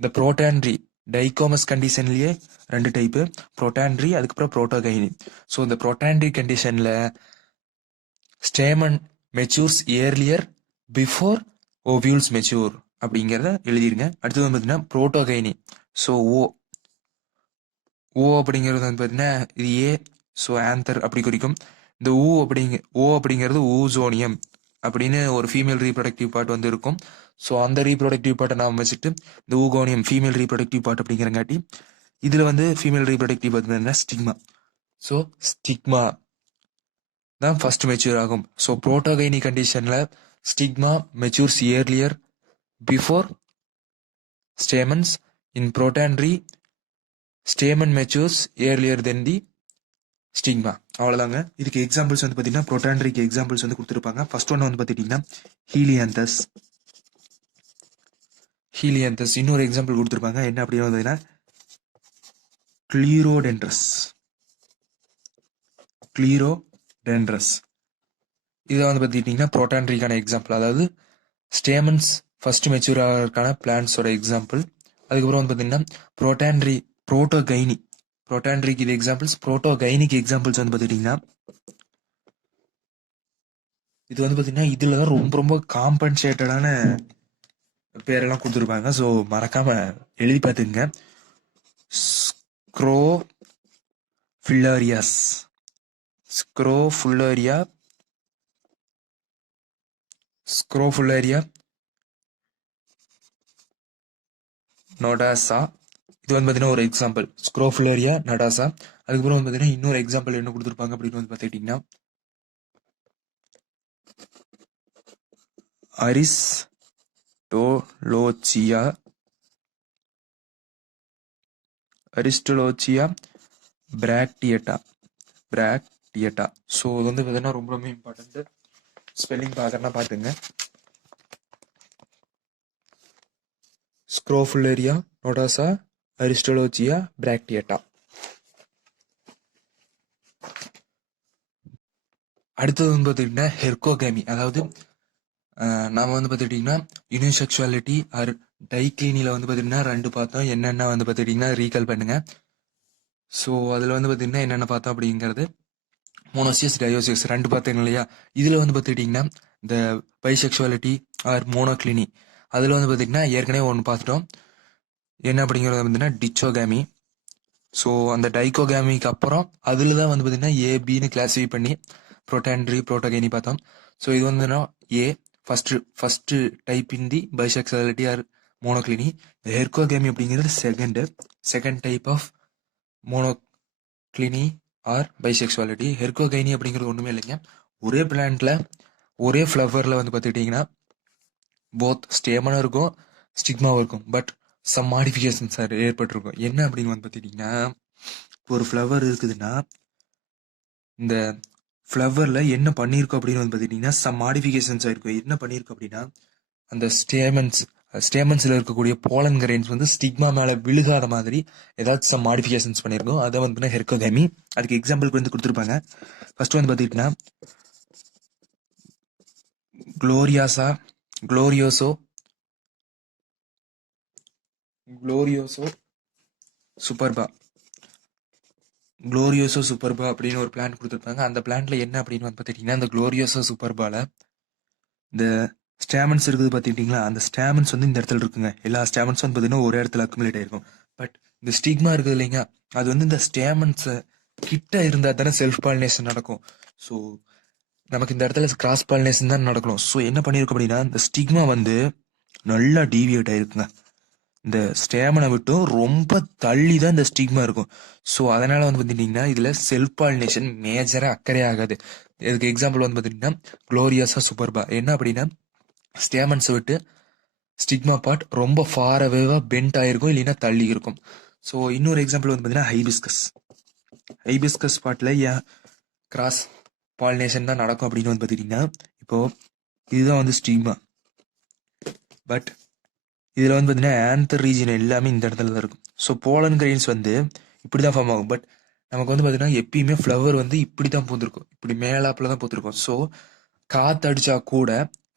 இந்த புரோட்டான்ட்ரி டைகோமஸ் கண்டிஷன்லேயே 2 டைப்பு, புரோட்டான்ட்ரி அதுக்கப்புறம் புரோட்டோகைனி. ஸோ இந்த புரோட்டான்ட்ரி கண்டிஷனில் stamen matures earlier before ovules mature அப்படிங்கிறத எழுதிருங்க. அடுத்தது வந்து பார்த்தீங்கன்னா புரோட்டோகைனி. ஸோ ஓ அப்படிங்கிறது வந்து பார்த்தீங்கன்னா இது ஏ, ஸோ ஆந்தர் அப்படி குறிக்கும். இந்த அப்படிங்கிறது ஊசோனியம் அப்படின்னு ஒரு ஃபீமேல் ரீப்ரொடக்டிவ் பார்ட் வந்து இருக்கும். ஸோ அந்த ரீப்ரொடக்டிவ் பார்ட்டை நாம் வச்சுட்டு இந்த ஊகோனியம் ஃபீமேல் ரீப்ரொடக்டிவ் பார்ட் அப்படிங்கிறங்காட்டி இதில் வந்து ஃபீமேல் ரீப்ரொடக்டிவ் பார்த்தீங்கன்னா ஸ்டிக்மா. ஸோ ஸ்டிக்மா தான் ஃபர்ஸ்ட் மெச்சூர் ஆகும். ஸோ புரோட்டோகைனி கண்டிஷனில் stigma matures earlier before stamens. In protandry stamen matures earlier then the stigma. அவ்வளோதாங்க. இதுக்கு எக்ஸாம்பிள்ஸ் வந்து பார்த்தீங்கன்னா புரோட்டான்ட்ரிக்கு எக்ஸாம்பிள்ஸ் வந்து கொடுத்துருப்பாங்க. ஃபர்ஸ்ட் ஒன்று வந்து பார்த்துட்டிங்கன்னா ஹீலியந்தஸ். இன்னொரு எக்ஸாம்பிள் கொடுத்துருப்பாங்க, என்ன அப்படின்னு பார்த்தீங்கன்னா கிளீரோடென்ட்ரஸ். இதை வந்து பார்த்துக்கிட்டிங்கன்னா புரோட்டான்ட்ரிக்கான எக்ஸாம்பிள், அதாவது ஸ்டேமன்ஸ் ஃபர்ஸ்ட் மெச்சூர் ஆகிறதுக்கான பிளான்ஸோட எக்ஸாம்பிள். அதுக்கப்புறம் வந்து பார்த்தீங்கன்னா புரோட்டான்ட்ரிக்கு இது எக்ஸாம்பிள்ஸ். புரோட்டோகைனிக்கு எக்ஸாம்பிள்ஸ் வந்து பார்த்துக்கிட்டிங்கன்னா இது வந்து பார்த்தீங்கன்னா இதில் தான் ரொம்ப ரொம்ப காம்பன்சேட்டடான பேரெல்லாம் கொடுத்துருப்பாங்க. ஸோ மறக்காம எழுதி பார்த்துக்குங்க. ஸ்க்ரோஃபுல்லரியா நோடாசா, இது வந்து பார்த்தீங்கன்னா ஒரு எக்ஸாம்பிள், ஸ்க்ரோஃபுல்லரியா நடாசா. அதுக்கப்புறம் வந்து பார்த்தீங்கன்னா இன்னொரு எக்ஸாம்பிள் என்ன கொடுத்துருப்பாங்க அப்படின்னு வந்து பார்த்துக்கிட்டிங்கன்னா அரிஸ்டோலோச்சியா பிராக்டியட்டா. ஸோ இது வந்து பார்த்தீங்கன்னா ரொம்ப ரொம்ப இம்பார்ட்டன்ட். ஸ்பெல்லிங் பார்க்கறனா பார்த்துங்க. ஸ்க்ரோஃபுல்லரியா நோடாசா அரிஸ்டோலோச்சியா பிராக்டியட்டா. அடுத்தது வந்து பார்த்துக்கிட்டிங்கன்னா ஹெர்கோகேமி. அதாவது நாம் வந்து பார்த்துக்கிட்டிங்கன்னா யூனிசெக்சுவாலிட்டி ஆர் டைக்ளீனியில் வந்து பார்த்திங்கன்னா 2 பார்த்தோம். என்னென்ன வந்து பார்த்துக்கிட்டிங்கன்னா ரீகால் பண்ணுங்கள். ஸோ அதில் வந்து பார்த்திங்கன்னா என்னென்ன பார்த்தோம் அப்படிங்கிறது மோனோசியஸ் டயோசியஸ் 2 பார்த்தீங்க இல்லையா. இதில் வந்து பார்த்துக்கிட்டிங்கன்னா இந்த பைசெக்சுவாலிட்டி ஆர் மோனோக்ளினி அதில் வந்து பார்த்திங்கன்னா ஏற்கனவே ஒன்று பார்த்துட்டோம். என்ன அப்படிங்கிறது பார்த்தீங்கன்னா டிச்சோகேமி. ஸோ அந்த டைகோகேமிக்கு அப்புறம் அதில் தான் வந்து பார்த்திங்கன்னா ஏபின்னு கிளாஸிஃபை பண்ணி புரோட்டான்ட்ரி புரோட்டோகேனி பார்த்தோம். ஸோ இது வந்து a first type in the bisexuality or monocliny. Herkogamy அப்படிங்கிறது second type of monocliny or bisexuality. Herkogyny அப்படிங்கிறது ஒன்றுமே இல்லைங்க. ஒரே பிளான்ட்ல ஒரே ஃப்ளவரில் வந்து பார்த்துக்கிட்டிங்கன்னா போத் ஸ்டேமனும் இருக்கும் ஸ்டிக்மாவும் இருக்கும். பட் சம் மாடிஃபிகேஷன்ஸ் ஏற்பட்டிருக்கும். என்ன அப்படின்னு வந்து பார்த்துக்கிட்டிங்கன்னா இப்போ ஒரு ஃப்ளவர் இருக்குதுன்னா இந்த ஃப்ளவரில் என்ன பண்ணியிருக்கோம் அப்படின்னு வந்து பார்த்துக்கிட்டிங்கன்னா சம் மாடிஃபிகேஷன்ஸ் ஆயிருக்கும். என்ன பண்ணியிருக்கோம் அப்படின்னா அந்த ஸ்டேமன்ஸில் இருக்கக்கூடிய போலன் கிரெயின்ஸ் வந்து ஸ்டிக்மா மேலே விழுகாத மாதிரி ஏதாச்சும் சம் மாடிஃபிகேஷன்ஸ் பண்ணியிருக்கோம். அதை வந்து ஹெர்கோகேமி. அதுக்கு எக்ஸாம்பிளுக்கு வந்து கொடுத்துருப்பாங்க. ஃபர்ஸ்ட் வந்து பார்த்துக்கிட்டிங்கன்னா குளோரியோசோ சூப்பர்பா அப்படின்னு ஒரு பிளான் கொடுத்துருப்பாங்க. அந்த பிளான்ட்ல என்ன அப்படின்னு வந்து பார்த்துக்கிட்டிங்கன்னா இந்த குளோரியோசோ சூப்பர்பால இந்த ஸ்டேமன்ஸ் இருக்குது பார்த்துக்கிட்டிங்களா. அந்த ஸ்டேமன்ஸ் வந்து இந்த இடத்துல இருக்குங்க. எல்லா ஸ்டேமன்ஸும் வந்து பார்த்தீங்கன்னா ஒரு இடத்துல அக்குமுலேட் ஆயிருக்கும். பட் இந்த ஸ்டிக்மா இருக்குது இல்லைங்க, அது வந்து இந்த ஸ்டேமன்ஸை கிட்ட இருந்தால் தானே செல்ஃப் பாலினேஷன் நடக்கும். ஸோ நமக்கு இந்த இடத்துல கிராஸ் பாலினேஷன் தான் நடக்கணும். ஸோ என்ன பண்ணியிருக்கோம் அப்படின்னா இந்த ஸ்டிக்மா வந்து நல்லா டீவியேட் ஆயிருக்குங்க. இந்த ஸ்டேமனை விட்டும் ரொம்ப தள்ளி தான் இந்த ஸ்டிக்மா இருக்கும். ஸோ அதனால வந்து பார்த்துட்டிங்கன்னா இதில் செல்ஃப் பாலினேஷன் மேஜராக அக்கறை ஆகாது. இதுக்கு எக்ஸாம்பிள் வந்து பார்த்துட்டிங்கன்னா குளோரியோசா சூப்பர்பா. என்ன அப்படின்னா ஸ்டேமன்ஸை விட்டு ஸ்டிக்மா பார்ட் ரொம்ப ஃபார் அவேவாக பெண்ட் ஆகிருக்கும், இல்லைன்னா தள்ளி இருக்கும். ஸோ இன்னொரு எக்ஸாம்பிள் வந்து பார்த்தீங்கன்னா ஹைபிஸ்கஸ் பார்ட்டில் ஏன் கிராஸ் பாலினேஷன் தான் நடக்கும் அப்படின்னு வந்து பார்த்துட்டிங்கன்னா இப்போது இதுதான் வந்து ஸ்டிக்மா. பட் இதில் வந்து பார்த்தீங்கன்னா ஆந்தர் ரீஜன் எல்லாமே இந்த இடத்துல தான் இருக்கும். ஸோ போலன் கிரெயின்ஸ் வந்து இப்படி தான் ஃபார்ம் ஆகும். பட் நமக்கு வந்து பார்த்தீங்கன்னா எப்பயுமே ஃப்ளவர் வந்து இப்படி தான் பூந்திருக்கும், இப்படி மேலாப்பில் தான் பூத்திருக்கும். ஸோ காற்று அடித்தா கூட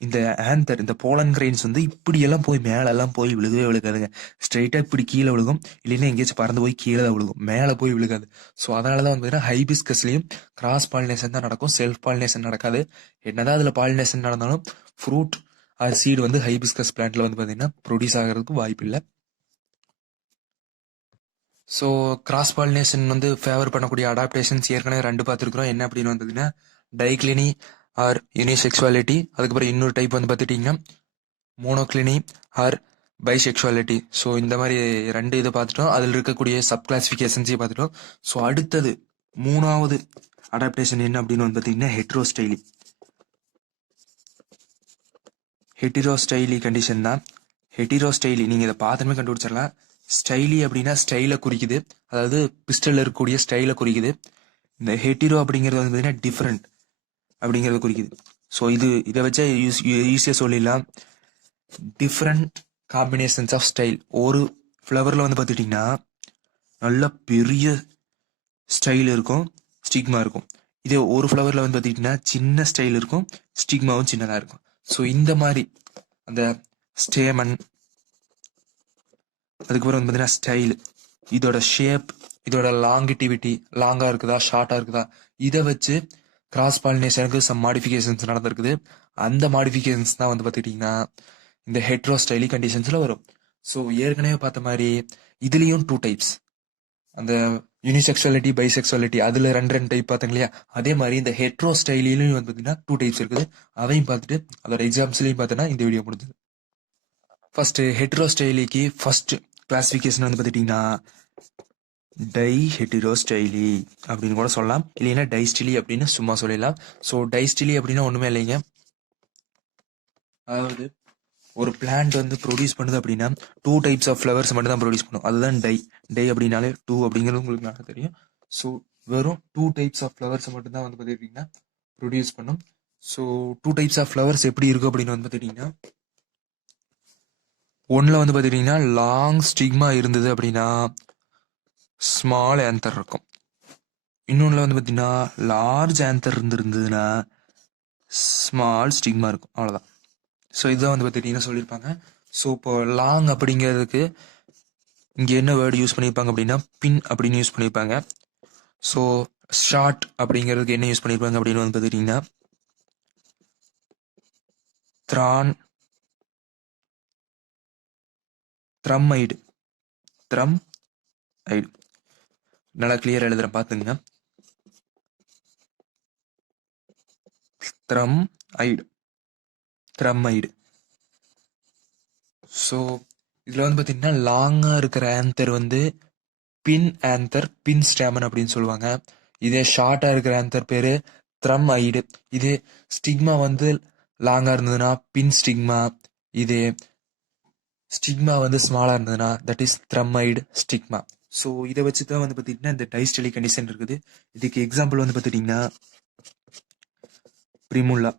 இந்த ஆந்தர் இந்த போலன் கிரெயின்ஸ் வந்து இப்படியெல்லாம் போய் மேலெல்லாம் போய் விழுகவே விழுகாதுங்க. ஸ்ட்ரைட்டாக இப்படி கீழே விழுகும், இல்லைன்னா எங்கேயாச்சும் பறந்து போய் கீழே தான் விழுகும், மேலே போய் விழுகாது. ஸோ அதனால தான் வந்து பார்த்தீங்கன்னா ஹைபிஸ்கஸ்லேயும் கிராஸ் பாலினேஷன் தான் நடக்கும், செல்ஃப் பாலினேஷன் நடக்காது. என்னதான் அதில் பாலினேஷன் நடந்தாலும் ஃப்ரூட் அது சீடு வந்து ஹைபிஸ்கஸ் பிளான்ட்ல வந்து பார்த்தீங்கன்னா ப்ரொடியூஸ் ஆகிறதுக்கு வாய்ப்பு இல்லை. ஸோ கிராஸ் பாலினேஷன் வந்து ஃபேவர் பண்ணக்கூடிய அடாப்டேஷன்ஸ் ஏற்கனவே 2 பார்த்துருக்குறோம். என்ன அப்படின்னு வந்து பார்த்தீங்கன்னா டைக்ளினி ஆர் யூனிசெக்சுவாலிட்டி. அதுக்கப்புறம் இன்னொரு டைப் வந்து பார்த்துட்டிங்கன்னா மோனோக்ளினி ஆர் பைசெக்சுவாலிட்டி. ஸோ இந்த மாதிரி 2 இதை பார்த்துட்டோம். அதில் இருக்கக்கூடிய சப் கிளாசிஃபிகேஷன்ஸையும் பார்த்துட்டோம். ஸோ அடுத்தது 3வது அடாப்டேஷன் என்ன அப்படின்னு வந்து பார்த்தீங்கன்னா ஹெட்டிரோஸ்டைலி கண்டிஷன் தான். ஹெட்டிரோஸ்டைலி நீங்கள் இதை பார்த்துமே கண்டுபிடிச்சிடலாம். ஸ்டைலி அப்படின்னா ஸ்டைலை குறிக்குது, அதாவது பிஸ்டலில் இருக்கக்கூடிய ஸ்டைலை குறிக்குது. இந்த ஹெட்டிரோ அப்படிங்கிறது வந்து பார்த்தீங்கன்னா டிஃப்ரெண்ட் அப்படிங்கிறத குறிக்குது. ஸோ இதை வச்சா ஈஸியாக சொல்லிடலாம். Different combinations of style. ஒரு ஃப்ளவரில் வந்து பார்த்துட்டிங்கன்னா நல்ல பெரிய ஸ்டைல் இருக்கும், ஸ்டிக்மா இருக்கும். இதே ஒரு ஃப்ளவரில் வந்து பார்த்துக்கிட்டிங்கன்னா சின்ன ஸ்டைல் இருக்கும், ஸ்டிக்மாவும் சின்னதாக இருக்கும். ஸோ இந்த மாதிரி அந்த ஸ்டேமன், அதுக்கப்புறம் வந்து பார்த்தீங்கன்னா ஸ்டைல், இதோட ஷேப், இதோட லாங்கிட்டிவிட்டி, லாங்காக இருக்குதா ஷார்ட்டாக இருக்குதா, இதை வச்சு கிராஸ் பாலினேஷனுக்கு சம் மாடிஃபிகேஷன்ஸ் நடந்திருக்குது. அந்த மாடிஃபிகேஷன்ஸ் தான் வந்து பார்த்துக்கிட்டிங்கன்னா இந்த ஹெட்ரோஸ்டைலி கண்டிஷன்ஸில் வரும். ஸோ ஏற்கனவே பார்த்த மாதிரி இதுலேயும் 2 டைப்ஸ், அந்த யூனிசெக்சுவாலிட்டி பைசெக்சுவாலிட்டி அதில் 2 டைப் பார்த்தீங்க இல்லையா. அதே மாதிரி இந்த ஹெட்ரோஸ்டைலிலையும் வந்து பார்த்தீங்கன்னா 2 டைப்ஸ் இருக்குது. அதையும் பார்த்துட்டு அதோட எக்ஸாம்ஸ்லையும் பார்த்தோன்னா இந்த வீடியோ முடிஞ்சது. ஃபர்ஸ்ட் ஹெட்ரோஸ்டைலிக்கு ஃபர்ஸ்ட் கிளாசிஃபிகேஷன் வந்து பார்த்துட்டிங்கன்னா டைஹெட்டிரோஸ்டைலி அப்படின்னு கூட சொல்லலாம், இல்லைன்னா டைஸ்டிலி அப்படின்னு சும்மா சொல்லிடலாம். ஸோ டைஸ்டிலி அப்படின்னா ஒன்றுமே இல்லைங்க, அதாவது ஒரு பிளான்ட் வந்து ப்ரொடியூஸ் பண்ணுது அப்படின்னா 2 டைப்ஸ் ஆஃப் ஃப்ளவர்ஸ் மட்டும் தான் ப்ரொடியூஸ் பண்ணும். அதுதான் டை அப்படின்னாலே 2 அப்படிங்கிறது உங்களுக்கு நல்லா தெரியும். ஸோ வெறும் 2 டைப்ஸ் ஆஃப் ஃப்ளவர்ஸ் மட்டும் தான் வந்து பார்த்துக்கிட்டிங்கன்னா ப்ரொடியூஸ் பண்ணும். ஸோ 2 டைப்ஸ் ஆஃப் ஃப்ளவர்ஸ் எப்படி இருக்கும் அப்படின்னு வந்து பார்த்துக்கிட்டிங்கன்னா ஒன்றில் வந்து பார்த்துக்கிட்டிங்கன்னா லாங் ஸ்டிக்மா இருந்தது அப்படின்னா ஸ்மால் ஆந்தர் இருக்கும். இன்னொன்றில் வந்து பார்த்தீங்கன்னா லார்ஜ் ஆந்தர் இருந்ததுன்னா ஸ்மால் ஸ்டிக்மா இருக்கும், அவ்வளோதான். ஸோ இதுதான் வந்து பார்த்துக்கிட்டிங்கன்னா சொல்லியிருப்பாங்க. ஸோ இப்போ லாங் அப்படிங்கிறதுக்கு இங்கே என்ன வேர்டு யூஸ் பண்ணியிருப்பாங்க அப்படின்னா பின் அப்படின்னு யூஸ் பண்ணியிருப்பாங்க. ஸோ ஷார்ட் அப்படிங்கிறதுக்கு என்ன யூஸ் பண்ணியிருப்பாங்க அப்படின்னு வந்து பார்த்துக்கிட்டிங்கன்னா த்ரம்மைடு. நல்லா கிளியர் எழுதுறேன் பார்த்துங்க. த்ரம்மைடு. ஸோ இதில் வந்து பார்த்தீங்கன்னா லாங்காக இருக்கிற ஆன்சர் வந்து பின் ஆன்சர், பின் ஸ்டாமன் அப்படின்னு சொல்லுவாங்க. இதே ஷார்ட்டாக இருக்கிற ஆன்சர் பேர் த்ரம் ஐடு. இதே ஸ்டிக்மா வந்து லாங்காக இருந்ததுன்னா பின் ஸ்டிக்மா. இதே ஸ்டிக்மா வந்து ஸ்மாலாக இருந்ததுன்னா தட் இஸ் த்ரம்மைடு ஸ்டிக்மா. ஸோ இதை வச்சு தான் வந்து பார்த்தீங்கன்னா இந்த டைஸ்டலி கண்டிஷன் இருக்குது. இதுக்கு எக்ஸாம்பிள் வந்து பார்த்துட்டிங்கன்னா பிரிமுல்லா.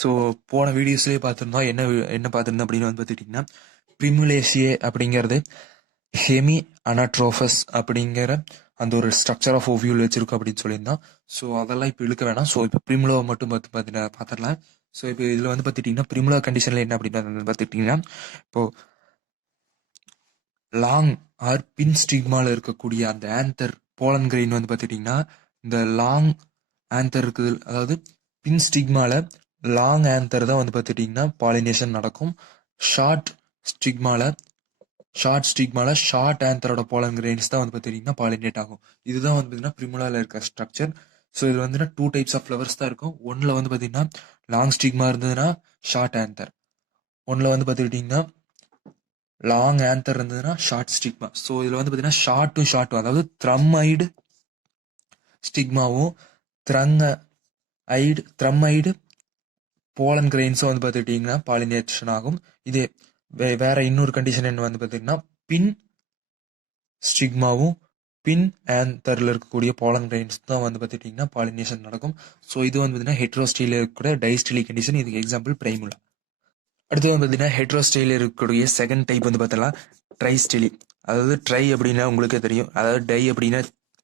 ஸோ போன வீடியோஸ்லேயே பார்த்துருந்தோம். என்ன பார்த்துருந்தோம் அப்படின்னு வந்து பார்த்துட்டிங்கன்னா பிரிமுலேசியே அப்படிங்கிறது ஹெமி அனாட்ரோஃபஸ் அப்படிங்கிற அந்த ஒரு ஸ்ட்ரக்சர் ஆஃப் ஓவியூல் வச்சிருக்கோம் அப்படின்னு சொல்லியிருந்தோம். ஸோ அதெல்லாம் இப்போ இழுக்க வேணாம். ஸோ இப்போ பிரிமுலாவை மட்டும் பார்த்துடலாம். ஸோ இப்போ இதில் வந்து பார்த்துட்டிங்கன்னா பிரிமுலா கண்டிஷனில் என்ன அப்படின்னு பார்த்துக்கிட்டிங்கன்னா இப்போது லாங் ஆர் பின் ஸ்டிக்மாவில் இருக்கக்கூடிய அந்த ஆன்தர் போலன் கிரெயின் வந்து பார்த்துட்டிங்கன்னா இந்த லாங் ஆன்தர் இருக்குது, அதாவது பின் ஸ்டிக்மாவில் லாங் ஆன்தர் தான் வந்து பார்த்துட்டிங்கன்னா பாலினேஷன் நடக்கும். ஷார்ட் ஸ்டிக்மாவில் ஷார்ட் ஆன்தரோட போலன் கிரெயின்ஸ் தான் வந்து பார்த்துட்டிங்கன்னா பாலினேட் ஆகும். இதுதான் வந்து பார்த்தீங்கன்னா பிரிமுலாவில் இருக்க ஸ்ட்ரக்சர். ஸோ இது வந்து 2 டைப்ஸ் ஆஃப் ஃப்ளவர்ஸ் தான் இருக்கும். ஒன்றில் வந்து பார்த்தீங்கன்னா லாங் ஸ்டிக்மா இருந்ததுன்னா ஷார்ட் ஆன்தர், ஒன்றில் வந்து பார்த்துக்கிட்டிங்கன்னா லாங் ஆன்தர் இருந்ததுன்னா ஷார்ட் ஸ்டிக்மா. ஸோ இதில் வந்து பார்த்தீங்கன்னா ஷார்ட்டும் அதாவது த்ரம்மைடு ஸ்டிக்மாவும் த்ரம்மைடு போலன் கிரெயின்ஸும் வந்து பார்த்துக்கிட்டிங்கன்னா பாலினேஷன் ஆகும். இதே வேற இன்னொரு கண்டிஷன் என்ன வந்து பார்த்தீங்கன்னா பின் ஸ்டிக்மாவும் பின் ஆன்தரில் இருக்கக்கூடிய போலன் கிரெயின்ஸ் தான் வந்து பார்த்துட்டிங்கன்னா பாலினேஷன் நடக்கும். ஸோ இது வந்து பார்த்தீங்கன்னா ஹெட்ரோஸ்டைலில் இருக்கக்கூடிய டைஸ்டலி கண்டிஷன். இதுக்கு எக்ஸாம்பிள் பிரைமுலா. அடுத்து வந்து பார்த்தீங்கன்னா ஹெட்ரோஸ்டைலில் இருக்கக்கூடிய செகண்ட் டைப் வந்து பார்த்தலாம் ட்ரைஸ்டெலி. அதாவது ட்ரை அப்படின்னா உங்களுக்கே தெரியும். அதாவது டை அப்படின்னா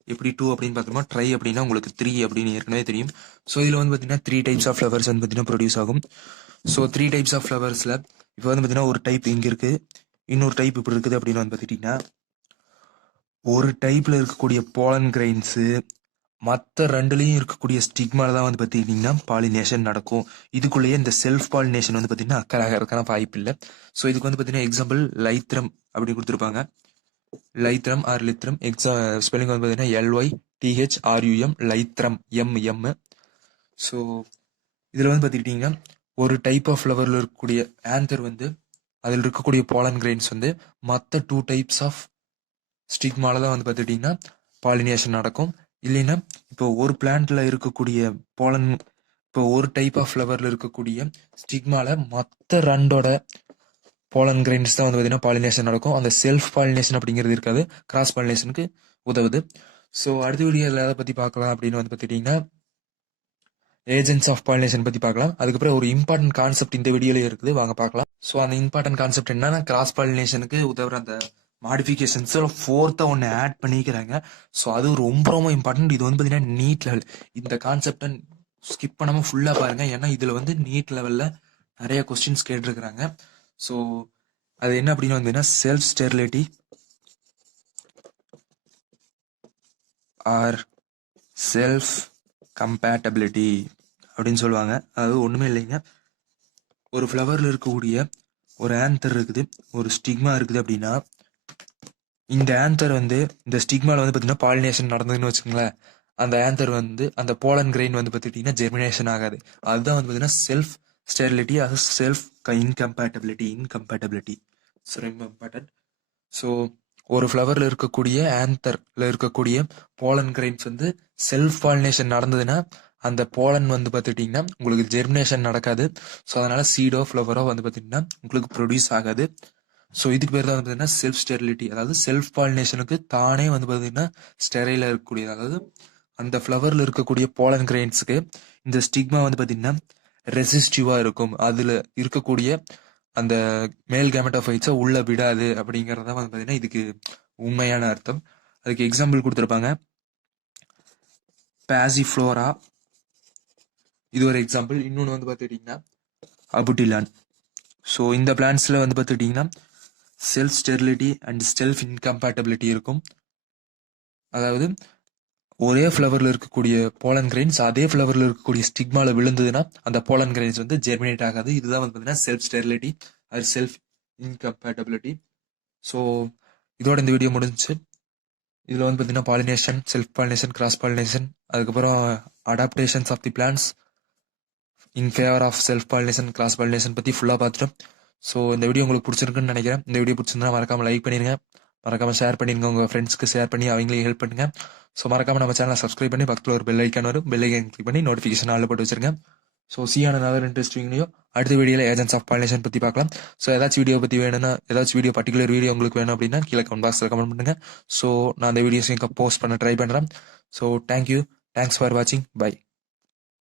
எப்படி 2 அப்படின்னு பார்த்தோம்னா ட்ரை அப்படின்னா உங்களுக்கு 3 அப்படின்னு ஏற்கனவே தெரியும். ஸோ இதில் வந்து பார்த்தீங்கன்னா 3 டைப்ஸ் ஆஃப் ஃப்ளவர்ஸ் வந்து பார்த்தீங்கன்னா ப்ரொடியூஸ் ஆகும். ஸோ 3 டைப்ஸ் ஆஃப் ஃப்ளவர்ஸில் இப்போ வந்து பார்த்தீங்கன்னா ஒரு டைப் இங்கே இருக்குது, இன்னொரு டைப் இப்படி இருக்குது அப்படின்னு வந்து பார்த்துட்டிங்கன்னா ஒரு டைப்பில் இருக்கக்கூடிய போலன் கிரெயின்ஸு மற்ற ரெண்டுலேயும் இருக்கக்கூடிய ஸ்டிக்மால தான் வந்து பார்த்துக்கிட்டிங்கன்னா பாலினேஷன் நடக்கும். இதுக்குள்ளேயே இந்த செல்ஃப் பாலினேஷன் வந்து பார்த்திங்கன்னா அக்கறாக இருக்கான வாய்ப்பு இல்லை. ஸோ இதுக்கு வந்து பார்த்திங்கன்னா எக்ஸாம்பிள் லைத்ரம் அப்படி கொடுத்துருப்பாங்க. லைத்ரம் ஆர் லித்ரம் ஸ்பெல்லிங் வந்து பார்த்தீங்கன்னா LYTHRUM லைத்ரம் MM. ஸோ இதில் வந்து பார்த்துக்கிட்டிங்கன்னா ஒரு டைப் ஆஃப் ஃப்ளவரில் இருக்கக்கூடிய ஆன்தர் வந்து அதில் இருக்கக்கூடிய போலன் கிரெயின்ஸ் வந்து மற்ற 2 டைப்ஸ் ஆஃப் ஸ்டிக்மால தான் வந்து பார்த்துக்கிட்டிங்கன்னா பாலினேஷன் நடக்கும். இல்லைன்னா இப்போ ஒரு பிளான்ட்ல இருக்கக்கூடிய போலன், இப்போ ஒரு டைப் ஆஃப் ஃப்ளவரில் இருக்கக்கூடிய ஸ்டிக்மால மற்ற ரெண்டோட போலன் கிரெயின்ஸ் தான் வந்து பார்த்தீங்கன்னா பாலினேஷன் நடக்கும். அந்த செல்ஃப் பாலினேஷன் அப்படிங்கிறது இருக்காது, கிராஸ் பாலினேஷனுக்கு உதவுது. ஸோ அடுத்த வீடியோவில் எதை பற்றி பார்க்கலாம் அப்படின்னு வந்து பார்த்துட்டிங்கன்னா ஏஜென்ட்ஸ் ஆஃப் பாலினேஷன் பற்றி பார்க்கலாம். அதுக்கப்புறம் ஒரு இம்பார்ட்டன்ட் கான்செப்ட் இந்த வீடியோவில் இருக்குது, வாங்க பார்க்கலாம். ஸோ அந்த இம்பார்ட்டன்ட் கான்செப்ட் என்னன்னா கிராஸ் பாலினேஷனுக்கு உதவுற அந்த மாடிஃபிகேஷன்ஸ் 4th ஒன்று ஆட் பண்ணிக்கிறாங்க. ஸோ அது ரொம்ப ரொம்ப இம்பார்ட்டன்ட். இது வந்து பார்த்தீங்கன்னா நீட் லெவல். இந்த கான்செப்டை ஸ்கிப் பண்ணாமல் ஃபுல்லாக பாருங்கள், ஏன்னா இதில் வந்து நீட் லெவலில் நிறைய கொஸ்டின்ஸ் கேட்டிருக்கிறாங்க. ஸோ அது என்ன அப்படின்னு வந்தீங்கன்னா self sterility or self compatibility அப்படின்னு சொல்லுவாங்க. அதாவது ஒன்றுமே இல்லைங்க, ஒரு ஃப்ளவரில் இருக்கக்கூடிய ஒரு ஆன்தர் இருக்குது, ஒரு ஸ்டிக்மா இருக்குது அப்படின்னா இந்த ஆன்தர் வந்து இந்த ஸ்டிக்மாவில் வந்து பார்த்தீங்கன்னா பாலினேஷன் நடந்ததுன்னு வச்சுக்கோங்களேன், அந்த ஆன்தர் வந்து அந்த போலன் கிரெயின் வந்து பார்த்துக்கிட்டிங்கன்னா ஜெர்மினேஷன் ஆகாது. அதுதான் வந்து பார்த்தீங்கன்னா செல்ஃப் ஸ்டெரிலிட்டி, அது செல்ஃப் இன்கம்பேட்டபிலிட்டி. ஸோ ரொம்ப இம்பார்ட்டன்ட். ஸோ ஒரு ஃப்ளவரில் இருக்கக்கூடிய ஆன்தரில் இருக்கக்கூடிய போலன் கிரெயின்ஸ் வந்து செல்ஃப் பாலினேஷன் நடந்ததுன்னா அந்த போலன் வந்து பார்த்துக்கிட்டிங்கன்னா உங்களுக்கு ஜெர்மினேஷன் நடக்காது. ஸோ அதனால் சீடோ ஃப்ளவரோ வந்து பார்த்திங்கன்னா உங்களுக்கு ப்ரொடியூஸ் ஆகாது. ஸோ இதுக்கு பேர் தான் வந்து பார்த்தீங்கன்னா செல்ஃப் ஸ்டெரிலிட்டி. அதாவது செல்ஃப் பாலினேஷனுக்கு தானே வந்து பார்த்தீங்கன்னா ஸ்டெரைலாக இருக்கக்கூடியது. அதாவது அந்த ஃப்ளவரில் இருக்கக்கூடிய போலன் கிரெயின்ஸுக்கு இந்த ஸ்டிக்மா வந்து பார்த்தீங்கன்னா ரெசிஸ்டிவாக இருக்கும், அதில் இருக்கக்கூடிய அந்த மேல் கேமெட்டோஃபைட்ஸை உள்ள விடாது அப்படிங்கிறத வந்து பார்த்தீங்கன்னா இதுக்கு உண்மையான அர்த்தம். அதுக்கு எக்ஸாம்பிள் கொடுத்துருப்பாங்க பாசிஃப்ளோரா, இது ஒரு எக்ஸாம்பிள். இன்னொன்று வந்து பார்த்துக்கிட்டிங்கன்னா அபுட்டிலான். ஸோ இந்த பிளான்ஸில் வந்து பார்த்துக்கிட்டிங்கன்னா self sterility and self incompatibility இருக்கும். அதாவது ஒரே ஃப்ளவரில் இருக்கக்கூடிய போலன் கிரெயின்ஸ் அதே ஃப்ளவரில் இருக்கக்கூடிய ஸ்டிக்மாவில் விழுந்ததுன்னா அந்த போலன் கிரெயின்ஸ் வந்து ஜெர்மினேட் ஆகாது. இதுதான் வந்து பார்த்தீங்கன்னா செல்ஃப் ஸ்டெரிலிட்டி அது செல்ஃப் இன்கம்பேட்டபிலிட்டி. ஸோ இதோட இந்த வீடியோ முடிஞ்சுச்சு. இதில் வந்து பார்த்தீங்கன்னா pollination, self pollination, cross pollination, அதுக்கப்புறம் adaptations of the plants in favour of self pollination, cross pollination பற்றி ஃபுல்லாக பார்த்துட்டோம். ஸோ இந்த வீடியோ உங்களுக்கு பிடிச்சிருக்குன்னு நினைக்கிறேன். இந்த வீடியோ பிடிச்சிருந்தா மறக்காமல் லைக் பண்ணிடுங்க, மறக்காமல் ஷேர் பண்ணிடுங்க, உங்கள் ஃப்ரெண்ட்ஸ்க்கு ஷேர் பண்ணி அவங்களே ஹெல்ப் பண்ணுங்க. ஸோ மறக்காமல் நம்ம சேனலை சப்ஸ்கிரைப் பண்ணி பக்கத்தில் ஒரு பெல் ஐக்கான் வரும், பெல் ஐக்கான் கிளிக் பண்ணி நோட்டிஃபிகேஷன் ஆள் போட்டு வச்சிருங்க. So see you in another interesting video. அடுத்த வீடியோவில் ஏஜென்ட்ஸ் ஆஃப் பாலினேஷன் பற்றி பார்க்கலாம். ஸோ ஏதாச்சும் வீடியோ பற்றி வேணும்னா, ஏதாச்சும் வீடியோ பர்டிகுலர் வீடியோ உங்களுக்கு வேணும் அப்படின்னா கீழே கமெண்ட் பாக்ஸில் கமெண்ட் பண்ணுங்க. ஸோ நான் அந்த வீடியோஸையும் போஸ்ட் பண்ண ட்ரை பண்ணுறேன். ஸோ தேங்க்யூ, தேங்க்ஸ் ஃபார் வாட்சிங், பை.